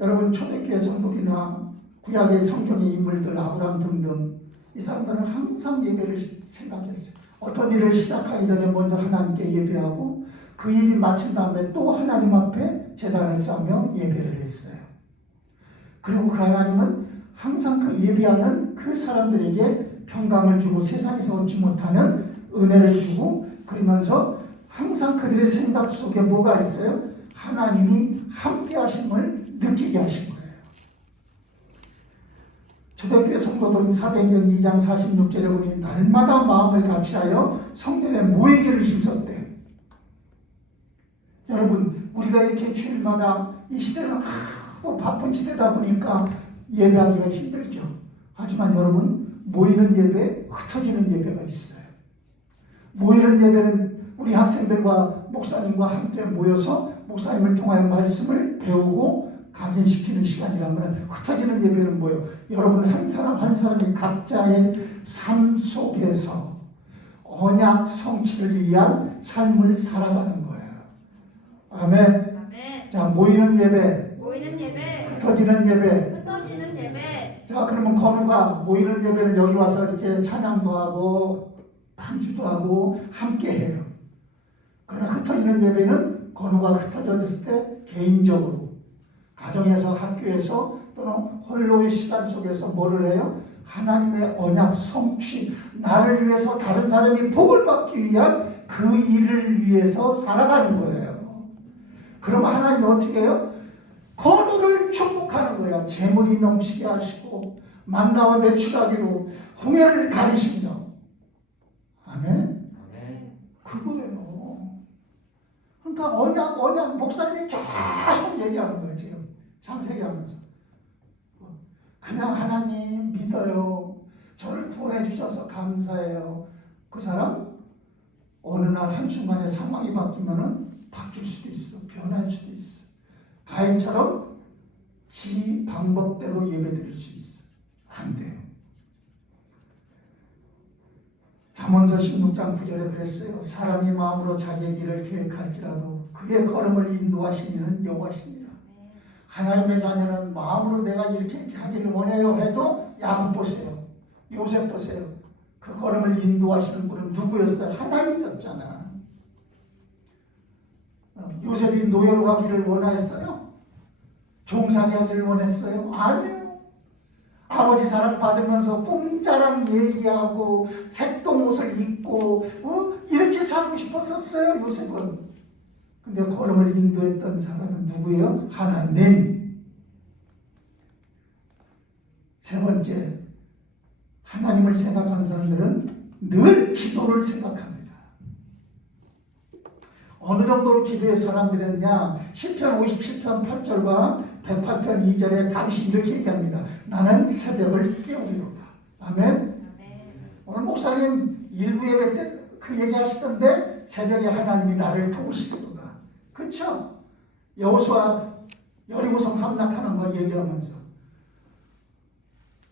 여러분, 초대교회 성도들이나 구약의 성경의 인물들, 아브라함 등등 이 사람들은 항상 예배를 생각했어요. 어떤 일을 시작하기 전에 먼저 하나님께 예배하고 그 일이 마친 다음에 또 하나님 앞에 제단을 쌓으며 예배를 했어요. 그리고 그 하나님은 항상 그 예배하는 그 사람들에게 평강을 주고 세상에서 얻지 못하는 은혜를 주고, 그러면서 항상 그들의 생각 속에 뭐가 있어요? 하나님이 함께 하심을 느끼게 하신 거예요. 초대교회 성도들은 사도행전 2장 46절에 보니 날마다 마음을 같이하여 성전에 모이기를 힘썼대요. 여러분, 우리가 이렇게 주일마다 이 시대는 하도 바쁜 시대다 보니까 예배하기가 힘들죠. 하지만 여러분, 모이는 예배, 흩어지는 예배가 있어요. 모이는 예배는 우리 학생들과 목사님과 함께 모여서 목사님을 통하여 말씀을 배우고 각인시키는 시간이라면, 흩어지는 예배는 뭐예요? 여러분 한 사람 한 사람이 각자의 삶 속에서 언약 성취를 위한 삶을 살아가는 거예요. 아멘. 아멘. 자, 모이는 예배, 모이는 예배, 흩어지는 예배. 흩어지는 예배. 자, 그러면 건우가 모이는 예배는 여기 와서 이렇게 찬양도 하고 반주도 하고 함께 해요. 그러나 흩어지는 예배는 건우가 흩어졌을 때 개인적으로 가정에서, 학교에서 또는 홀로의 시간 속에서 뭐를 해요? 하나님의 언약 성취, 나를 위해서 다른 사람이 복을 받기 위한 그 일을 위해서 살아가는 거예요. 그러면 하나님이 어떻게 해요? 건우를 축복하는 거예요. 재물이 넘치게 하시고 만나와 매출하기로 홍해를 가리시며. 아멘? 그거예요. 그러니까 언약 목사님이 계속 얘기하는 거예요. 지금 창세기 하면서 그냥 하나님 믿어요, 저를 구원해 주셔서 감사해요. 그 사람 어느 날 한순간에 상황이 바뀌면은 바뀔 수도 있어, 변할 수도 있어. 가인처럼 지 방법대로 예배드릴 수 있어. 안 돼요. 잠언서 16장 9절에 그랬어요. 사람이 마음으로 자기의 길을 계획할지라도 그의 걸음을 인도하시는 여호와시니라. 하나님의 자녀는 마음으로 내가 이렇게 하기를 원해요 해도 야곱 보세요, 요셉 보세요. 그 걸음을 인도하시는 분은 누구였어요? 하나님이었잖아. 요셉이 노예로 가기를 원하였어요? 종살이 하기를 원했어요? 아니요. 아버지 사랑 받으면서 꿈자랑 얘기하고 색동옷을 입고 이렇게 살고 싶었었어요, 요셉은. 근데 걸음을 인도했던 사람은 누구예요? 하나님. 세 번째, 하나님을 생각하는 사람들은 늘 기도를 생각합니다. 어느 정도로 기도의 사람이 됐냐? 시편 57편 8절과 108편 2절에 다윗이 이렇게 얘기합니다. 나는 새벽을 깨우리로다. 아멘. 오늘 목사님 일부 예배 때 그 얘기하시던데 새벽에 하나님이 나를 도우시리로다. 그렇죠? 여호수아 여리고성 함락하는 거 얘기하면서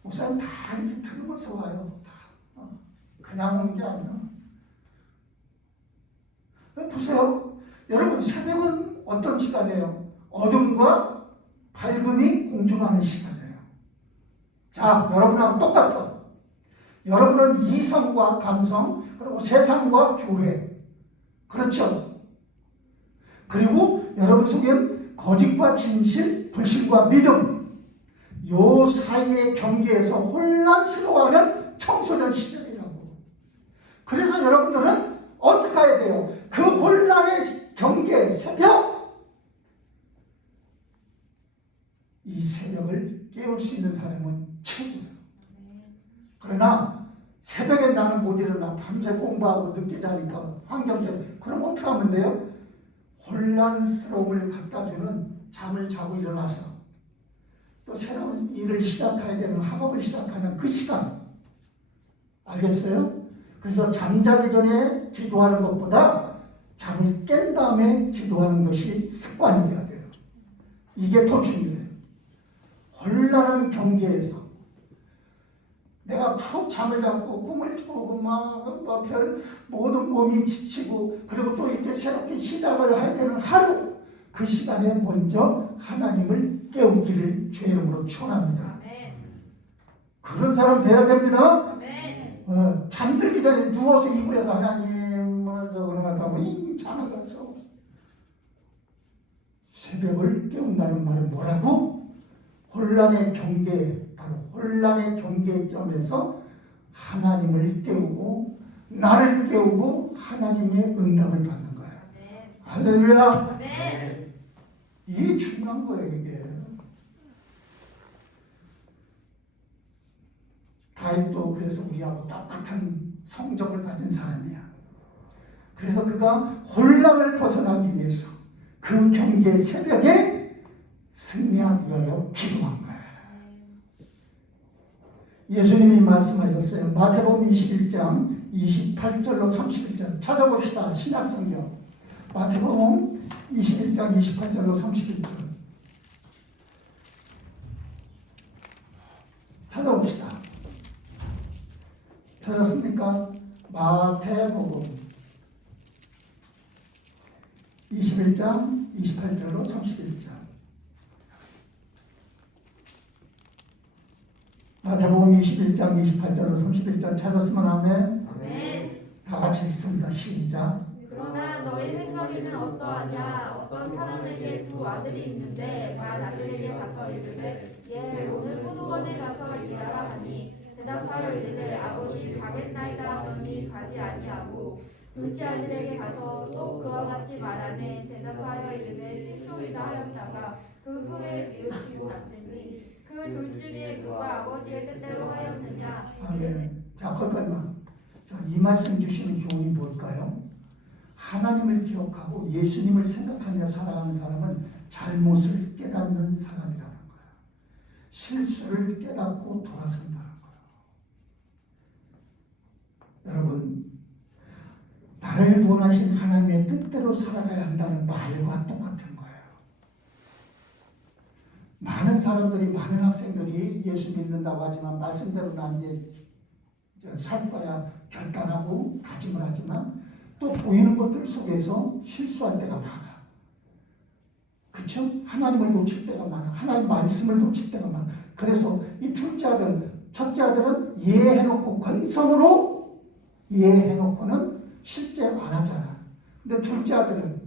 목사님 다 이렇게 들으면서 와요. 다. 그냥 오는 게 아니야. 보세요. 여러분 새벽은 어떤 시간이에요? 어둠과 밝음이 공존하는 시간이에요. 자, 여러분하고 똑같아. 여러분은 이성과 감성, 그리고 세상과 교회. 그렇죠? 그리고 여러분 속에는 거짓과 진실, 불신과 믿음. 요 사이의 경계에서 혼란스러워하는 청소년 시절이라고. 그래서 여러분들은 어떻게 해야 돼요? 그 혼란의 경계, 새벽. 이 새벽을 깨울 수 있는 사람은 최고예요. 그러나 새벽에 나는 못 일어나 밤새 공부하고 늦게 자니까 환경 때문에 그럼 어떻게 하면 돼요? 혼란스러움을 갖다주는 잠을 자고 일어나서 또 새로운 일을 시작해야 되는 학업을 시작하는 그 시간 알겠어요? 그래서 잠자기 전에 기도하는 것보다 잠을 깬 다음에 기도하는 것이 습관이 돼야 돼요. 이게 더 중요해요. 혼란한 경계에서 내가 푹 잠을 잡고 꿈을 꾸고 별 모든 몸이 지치고 그리고 또 이렇게 새롭게 시작을 해야 되는 하루 그 시간에 먼저 하나님을 깨우기를 주의 이름으로 축원합니다. 그런 사람 돼야 됩니다. 잠들기 전에 누워서 이불에서 하나님 저거는 하다고 자는 거죠. 새벽을 깨운다는 말은 뭐라고? 혼란의 경계, 바로 혼란의 경계점에서 하나님을 깨우고 나를 깨우고 하나님의 응답을 받는 거예요. 할렐루야. 이게 중요한 거예요. 이게 다윗도 그래서 우리하고 똑같은 성적을 가진 사람이야. 그래서 그가 혼란을 벗어나기 위해서 그 경계 새벽에 승리하기 위하여 기도한 거예요. 예수님이 말씀하셨어요. 마태복음 21장 28절로 31절 찾아봅시다. 신약성경 마태복음 21장 28절로 31절 찾아봅시다. 찾았습니까? 마태복음 21장 28절로 31절 마태복음 21장 28절로 31절 찾았으면 아멘. 다 같이 읽습니다. 시작. 그러나 너희 생각에는 어떠하냐? 어떤 사람에게 두 아들이 있는데 만 아들에게 가서 이르되 얘 오늘 포도원에 가서 일하라 하니 대답하여 이르되 아버지 가겠나이다 하더니 가지 아니하고 둘째 아들에게 가서 또 그와 같이 말하네 대답하여 이르되 실소이다 하였다가 그 후에 뉘우치고 갔으니 그 둘 중에 누가 아버지의 뜻대로 하였느냐. 아멘. 자, 거기까지만. 자, 이 말씀 주시는 교훈이 뭘까요? 하나님을 기억하고 예수님을 생각하며 살아가는 사람은 잘못을 깨닫는 사람이라는 거예요. 실수를 깨닫고 돌아선다는 거예요. 여러분, 나를 구원하신 하나님의 뜻대로 살아가야 한다는 말과 똑같은 거예요. 많은 사람들이, 많은 학생들이 예수 믿는다고 하지만 말씀대로 난 이제 살 거야 결단하고 다짐을 하지만 또 보이는 것들 속에서 실수할 때가 많아. 그렇죠? 하나님을 놓칠 때가 많아. 하나님 말씀을 놓칠 때가 많아. 그래서 이 둘째 아들, 첫째 아들은 이해해놓고 건성으로 이해해놓고는 실제 안 하잖아. 근데 둘째 아들은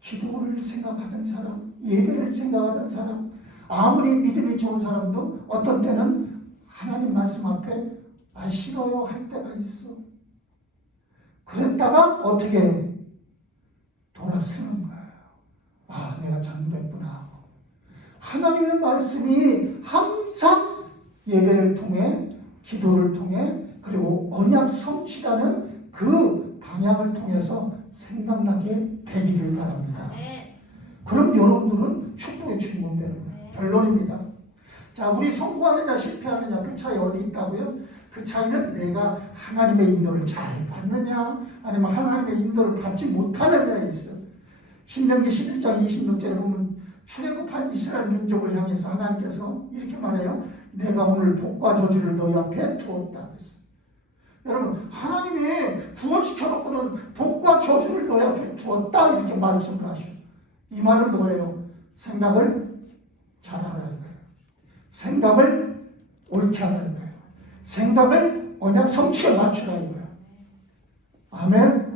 기도를 생각하던 사람, 예배를 생각하던 사람, 아무리 믿음이 좋은 사람도 어떤 때는 하나님 말씀 앞에 싫어요 할 때가 있어. 그랬다가 어떻게 해요? 돌아서는 거예요. 내가 잘못했구나 하고. 하나님의 말씀이 항상 예배를 통해, 기도를 통해, 그리고 언약 성취라는 그 방향을 통해서 생각나게 되기를 바랍니다. 그럼 여러분들은 축복의 주인공 되는 거예요. 결론입니다. 자, 우리 성공하느냐 실패하느냐 그 차이 어디 있다고요? 그 차이는 내가 하나님의 인도를 잘 받느냐 아니면 하나님의 인도를 받지 못하느냐에 있어요. 신명기 11장 26절에 보면 출애굽한 이스라엘 민족을 향해서 하나님께서 이렇게 말해요. 내가 오늘 복과 저주를 너희 앞에 두었다. 그랬어요. 여러분, 하나님이 구원시켜놓고는 복과 저주를 너희 앞에 두었다 이렇게 말씀을 하셔요. 이 말은 뭐예요? 생각을 잘 알아야 돼요. 생각을 옳게 알아야 돼요. 생각을 언약 성취에 맞추라 이거예요. 아멘.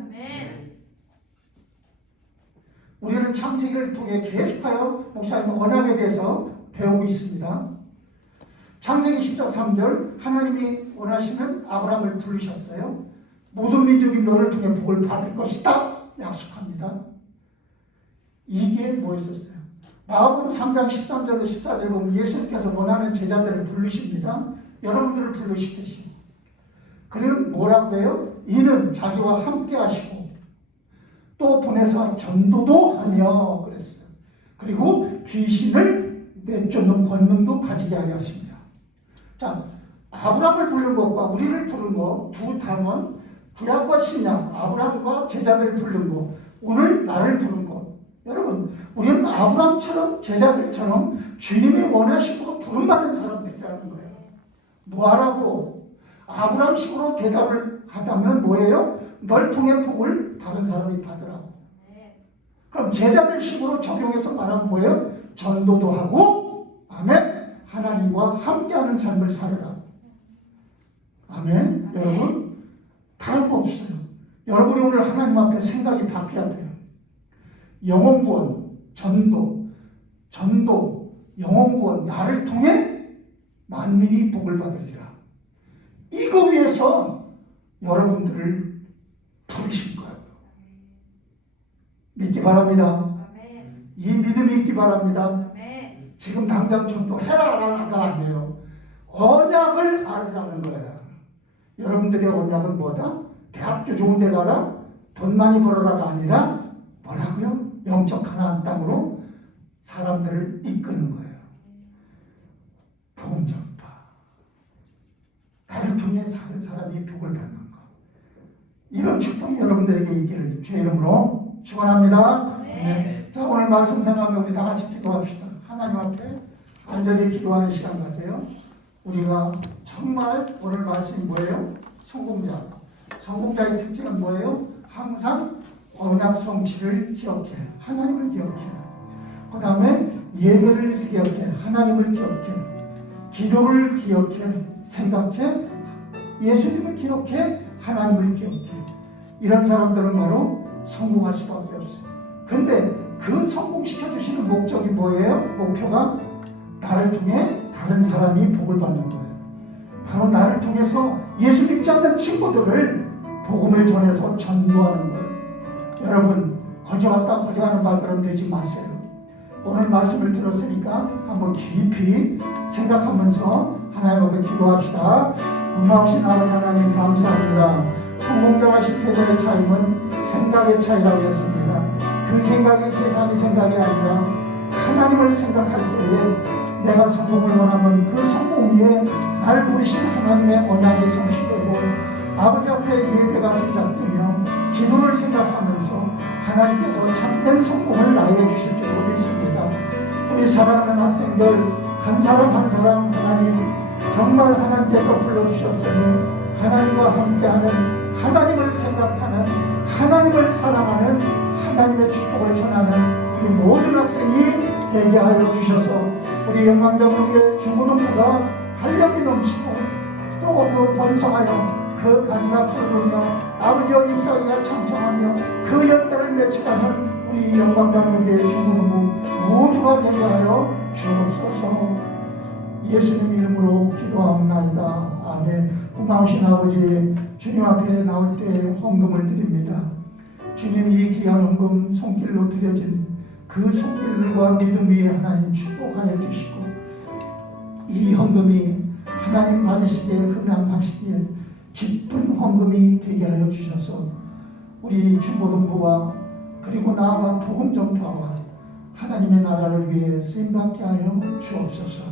우리는 창세기를 통해 계속하여 목사님 언약에 대해서 배우고 있습니다. 창세기 10장 3절 하나님이 원하시는 아브라함을 부르셨어요. 모든 민족이 너를 통해 복을 받을 것이다 약속합니다. 이게 뭐였었어요? 마가복음 3장 13절로 14절 보면 예수님께서 원하는 제자들을 부르십니다. 여러분들을 부르시듯이. 그는 뭐라고 해요? 이는 자기와 함께 하시고 또 보내사 전도도 하며 그랬어요. 그리고 귀신을 내쫓는 권능도 가지게 하려 하십니다. 자, 아브라함을 부른 것과 우리를 부른 것 두 단원, 구약과 신약, 아브라함과 제자들을 부른 것, 오늘 나를 부른 것. 여러분, 우리는 아브라함처럼 제자들처럼 주님의 원하심으로 부름받은 사람들이라는 거예요. 뭐하라고? 아브라함식으로 대답을 하다면 뭐예요? 널 통해 복을 다른 사람이 받으라고. 그럼 제자들식으로 적용해서 말하면 뭐예요? 전도도 하고, 아멘, 하나님과 함께하는 삶을 살아라. 아멘. 여러분, 다른 거 없어요. 여러분이 오늘 하나님 앞에 생각이 바뀌어야 돼요. 영혼구원, 전도, 영혼구원, 나를 통해 만민이 복을 받으리라. 이거 위해서 여러분들을 부르신 거예요. 믿기 바랍니다. 이 믿음이 있기 바랍니다. 지금 당장 전도해라 라가 아니에요. 언약을 알으라는 거예요. 여러분들의 언약은 뭐다? 대학교 좋은 데 가라? 돈 많이 벌어라가 아니라 뭐라고요? 영적 가나안 땅으로 사람들을 이끄는 거예요. 복음 전파. 나를 통해 사는 사람이 복을 받는 것. 이런 축복이 여러분들에게 있기를 주의 이름으로 축원합니다. 네. 자, 오늘 말씀 생각하면 우리 다 같이 기도합시다. 하나님 앞에 간절히 기도하는 시간 가져요. 우리가 정말 오늘 말씀이 뭐예요? 성공자. 성공자의 특징은 뭐예요? 항상 언약 성취를 기억해. 하나님을 기억해. 그 다음에 예배를 기억해. 하나님을 기억해. 기도를 기억해. 생각해. 예수님을 기억해. 하나님을 기억해. 이런 사람들은 바로 성공할 수밖에 없어요. 근데 그 성공시켜 주시는 목적이 뭐예요? 목표가 나를 통해 다른 사람이 복을 받는 거예요. 바로 나를 통해서 예수 믿지 않는 친구들을 복음을 전해서 전도하는 거예요. 여러분, 거저갔다 거저가는 발걸음 되지 마세요. 오늘 말씀을 들었으니까 한번 깊이 생각하면서 하나님 앞에 기도합시다. 고마우신 아버지 하나님 감사합니다. 성공자와 실패자의 차이는 생각의 차이라고 했습니다. 그 생각이 세상의 생각이 아니라 하나님을 생각할 때에 내가 성공을 원하면 그 성공 위에 날 부르신 하나님의 언약이 성취되고 아버지 앞에 예배가 생각되며 기도를 생각하면서 하나님께서 참된 성공을 나에게 주실 줄로 믿습니다. 우리 사랑하는 학생들 한 사람 한 사람 하나님 정말 하나님께서 불러주셨으니 하나님과 함께하는 하나님을 생각하는 하나님을 사랑하는 하나님의 축복을 전하는 우리 모든 학생이 되게 하여 주셔서 우리 영광장로교회 주무동부가 활력이 넘치고 또 그 번성하여 그 가지가 푸르며 아버지와 잎사귀가 창청하며 그 열대를 맺혀가는 우리 영광장로교회 주무동부 모두가 되게 하여 주옵소서. 예수님 이름으로 기도하옵나이다. 아멘. 고마우신 아버지, 주님 앞에 나올 때 헌금을 드립니다. 주님 이 귀한 헌금 손길로 드려진 그 손길들과 믿음 위에 하나님 축복하여 주시고 이 헌금이 하나님 받으시기에 흠양하시기에 기쁜 헌금이 되게 하여 주셔서 우리 중고등부와 그리고 나아가 복음 전파와 하나님의 나라를 위해 쓰임받게 하여 주옵소서.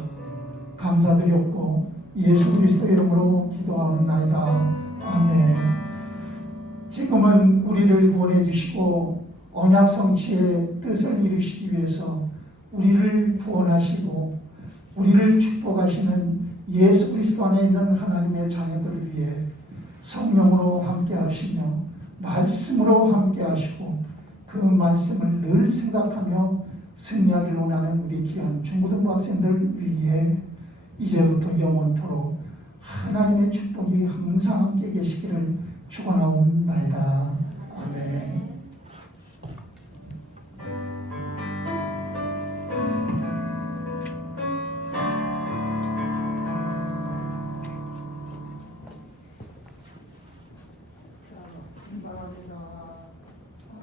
감사드렸고 예수 그리스도 이름으로 기도하옵나이다. 아멘. 지금은 우리를 구원해 주시고 언약 성취의 뜻을 이루시기 위해서 우리를 구원하시고 우리를 축복하시는 예수 그리스도 안에 있는 하나님의 자녀들을 위해 성령으로 함께 하시며 말씀으로 함께 하시고 그 말씀을 늘 생각하며 승리하기를 원하는 우리 귀한 중고등부 학생들 위해 이제부터 영원토록 하나님의 축복이 항상 함께 계시기를 축원하옵나이다. 아멘.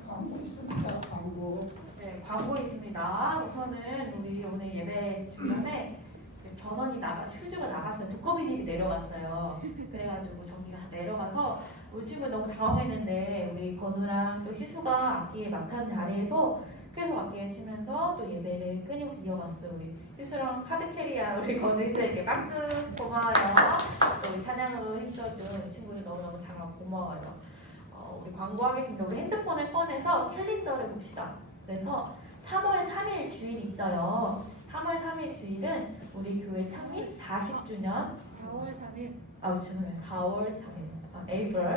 광고 있습니다. 광고. 네, 광고 있습니다. 우선은 우리 오늘 예배 주변에 전원이 휴즈가 나갔어요. 두꺼비 집이 내려갔어요. 그래가지고 전기가 다 내려가서 우리 친구 너무 당황했는데 우리 건우랑 또 희수가 악기에 맡은 자리에서 계속 악기를 치면서 또 예배를 끊임없이 이어갔어요. 우리 희수랑 카드캐리한 우리 건우들에게 박수 고마워요. 또 우리 찬양으로 힘써준 우리 친구들 너무너무 정말 고마워요. 우리 광고하겠습니다. 우리 핸드폰을 꺼내서 캘린더를 봅시다. 그래서 3월 3일 주일이 있어요. 3월 3일 주일은 우리 교회 창립 40주년 4월 3일. 죄송해요. 4월 3일 April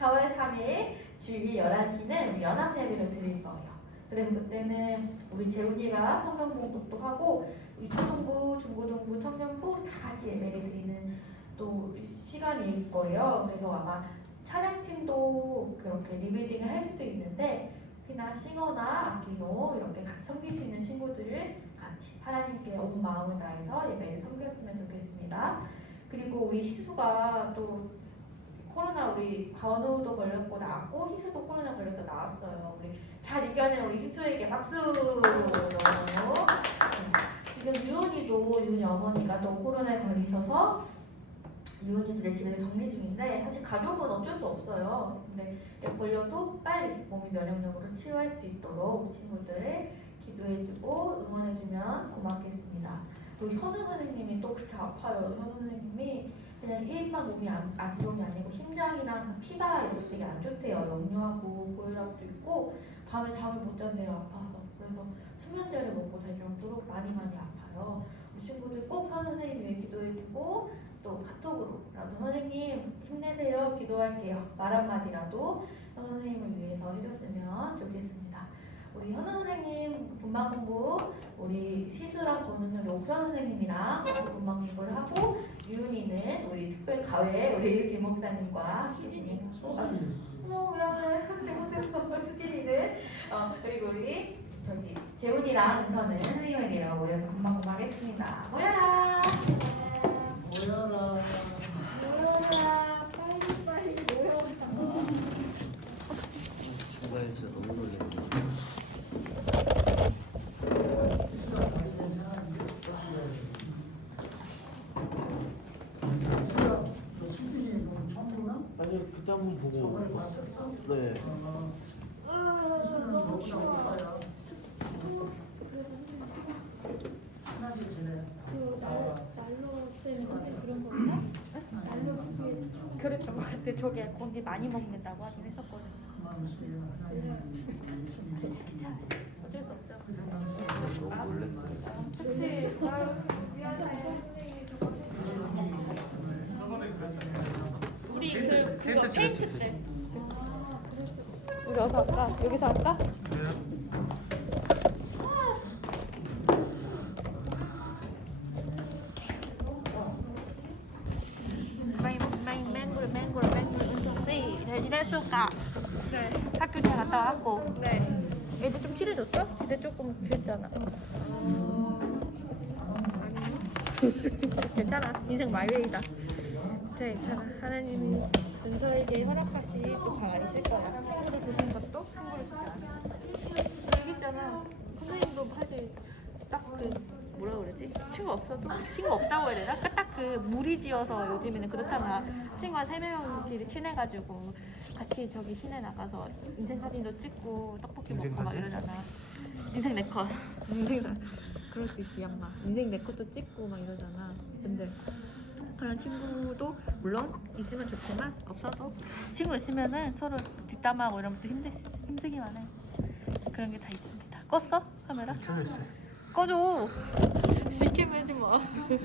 4월 3일 주일 11시는 우리 연합 예배를 드릴 거예요. 그래서 그때는 우리 재훈이가 성경 봉독도 하고 우리 초등부, 중고등부, 청년부 다 같이 예배를 드리는 또 시간일 거예요. 그래서 아마 찬양팀도 그렇게 리빌딩을 할 수도 있는데 그냥 싱어나 악기로 이렇게 같이 섬길 수 있는 친구들을 같이 하나님께 온 마음을 다해서 예배를 섬겼으면 좋겠습니다. 그리고 우리 희수가 또 코로나 우리 건우도 걸렸고 나왔고 희수도 코로나 걸려서 나왔어요. 우리 잘 이겨낸 우리 희수에게 박수. 지금 유은이 어머니가 또 코로나에 걸리셔서 유은이도 내 집에서 격리 중인데 사실 가족은 어쩔 수 없어요. 근데 걸려도 빨리 몸이 면역력으로 치유할 수 있도록 친구들 기도해주고 응원해주면 고맙겠습니다. 그리고 현우 선생님이 또 그렇게 아파요. 현우 선생님이 그냥 일반 몸이 안 좋은 게 아니고 심장이랑 피가 이렇게 되게 안 좋대요. 역류하고 고혈압도 있고 밤에 잠을 못 잔대요. 아파서. 그래서 수면제를 먹고 잘 정도로 많이 아파요. 우리 친구들 꼭 현우 선생님 위해 기도해주고 또 카톡으로라도 선생님 힘내세요 기도할게요 말 한마디라도 현우 선생님을 위해서 해줬으면 좋겠습니다. 우리 현우 선생님 분만 공부 우리 시수랑 건우는 옥선 선생님이랑 같이 분만 공부를 하고 유은이는 우리 특별 가회 우리 김 목사님과 수진이 미안해 잘못했어 수진이는 그리고 우리 저기 재훈이랑 은서는 선생님에게랑 모여서 분만 공부하겠습니다. 모여라. 모여라. 모여라. 빨리 모여라. 중간에 진짜 너무 놀랐네. 아니요, 그때 한번 보고 왔어요. 네. 너무 추워. 그 난로 때문에 그런 건가? 난로 그랬던 것 같아. 저게 고기 많이 먹는다고 하긴 했었거든요. 어쩔 수 없죠. 너무 놀랐어요. 그치. 미안해. 우리 그거 페인트 때. 우리 어디서 할까? 여기서 할까? 맹구를 은성씨 잘 지냈을까? 네. 학교 잘 갔다 왔고. 네. 애들 좀 친해졌어? 지대 조금 그랬잖아. 괜찮아. 인생 마이웨이다. 괜찮아. 하나님이 은서에게 허락하신 또 가만히 있을 거야. 친구를 주신 것도 친구를 주지 않아. 여기 있잖아. 선생님도 사실 딱 그 뭐라 그러지? 친구 없어도 친구 없다고 해야 되나? 딱 그 무리지어서 요즘에는 그렇잖아. 친구가 3명끼리 친해가지고 같이 저기 시내 나가서 인생 사진도 찍고 떡볶이 인생 먹고 막 사진? 이러잖아. 인생 내 컷. 그럴 수 있지 양마. 인생 내 컷도 찍고 막 이러잖아. 근데 그런 친구도 물론 있으면 좋지만 없어도 친구 있으면은 서로 뒷담화하고 이러면 또 힘들기만 해. 그런 게 다 있습니다. 껐어? 카메라? 켜져 있어요. 꺼줘. 시키면 하지 마.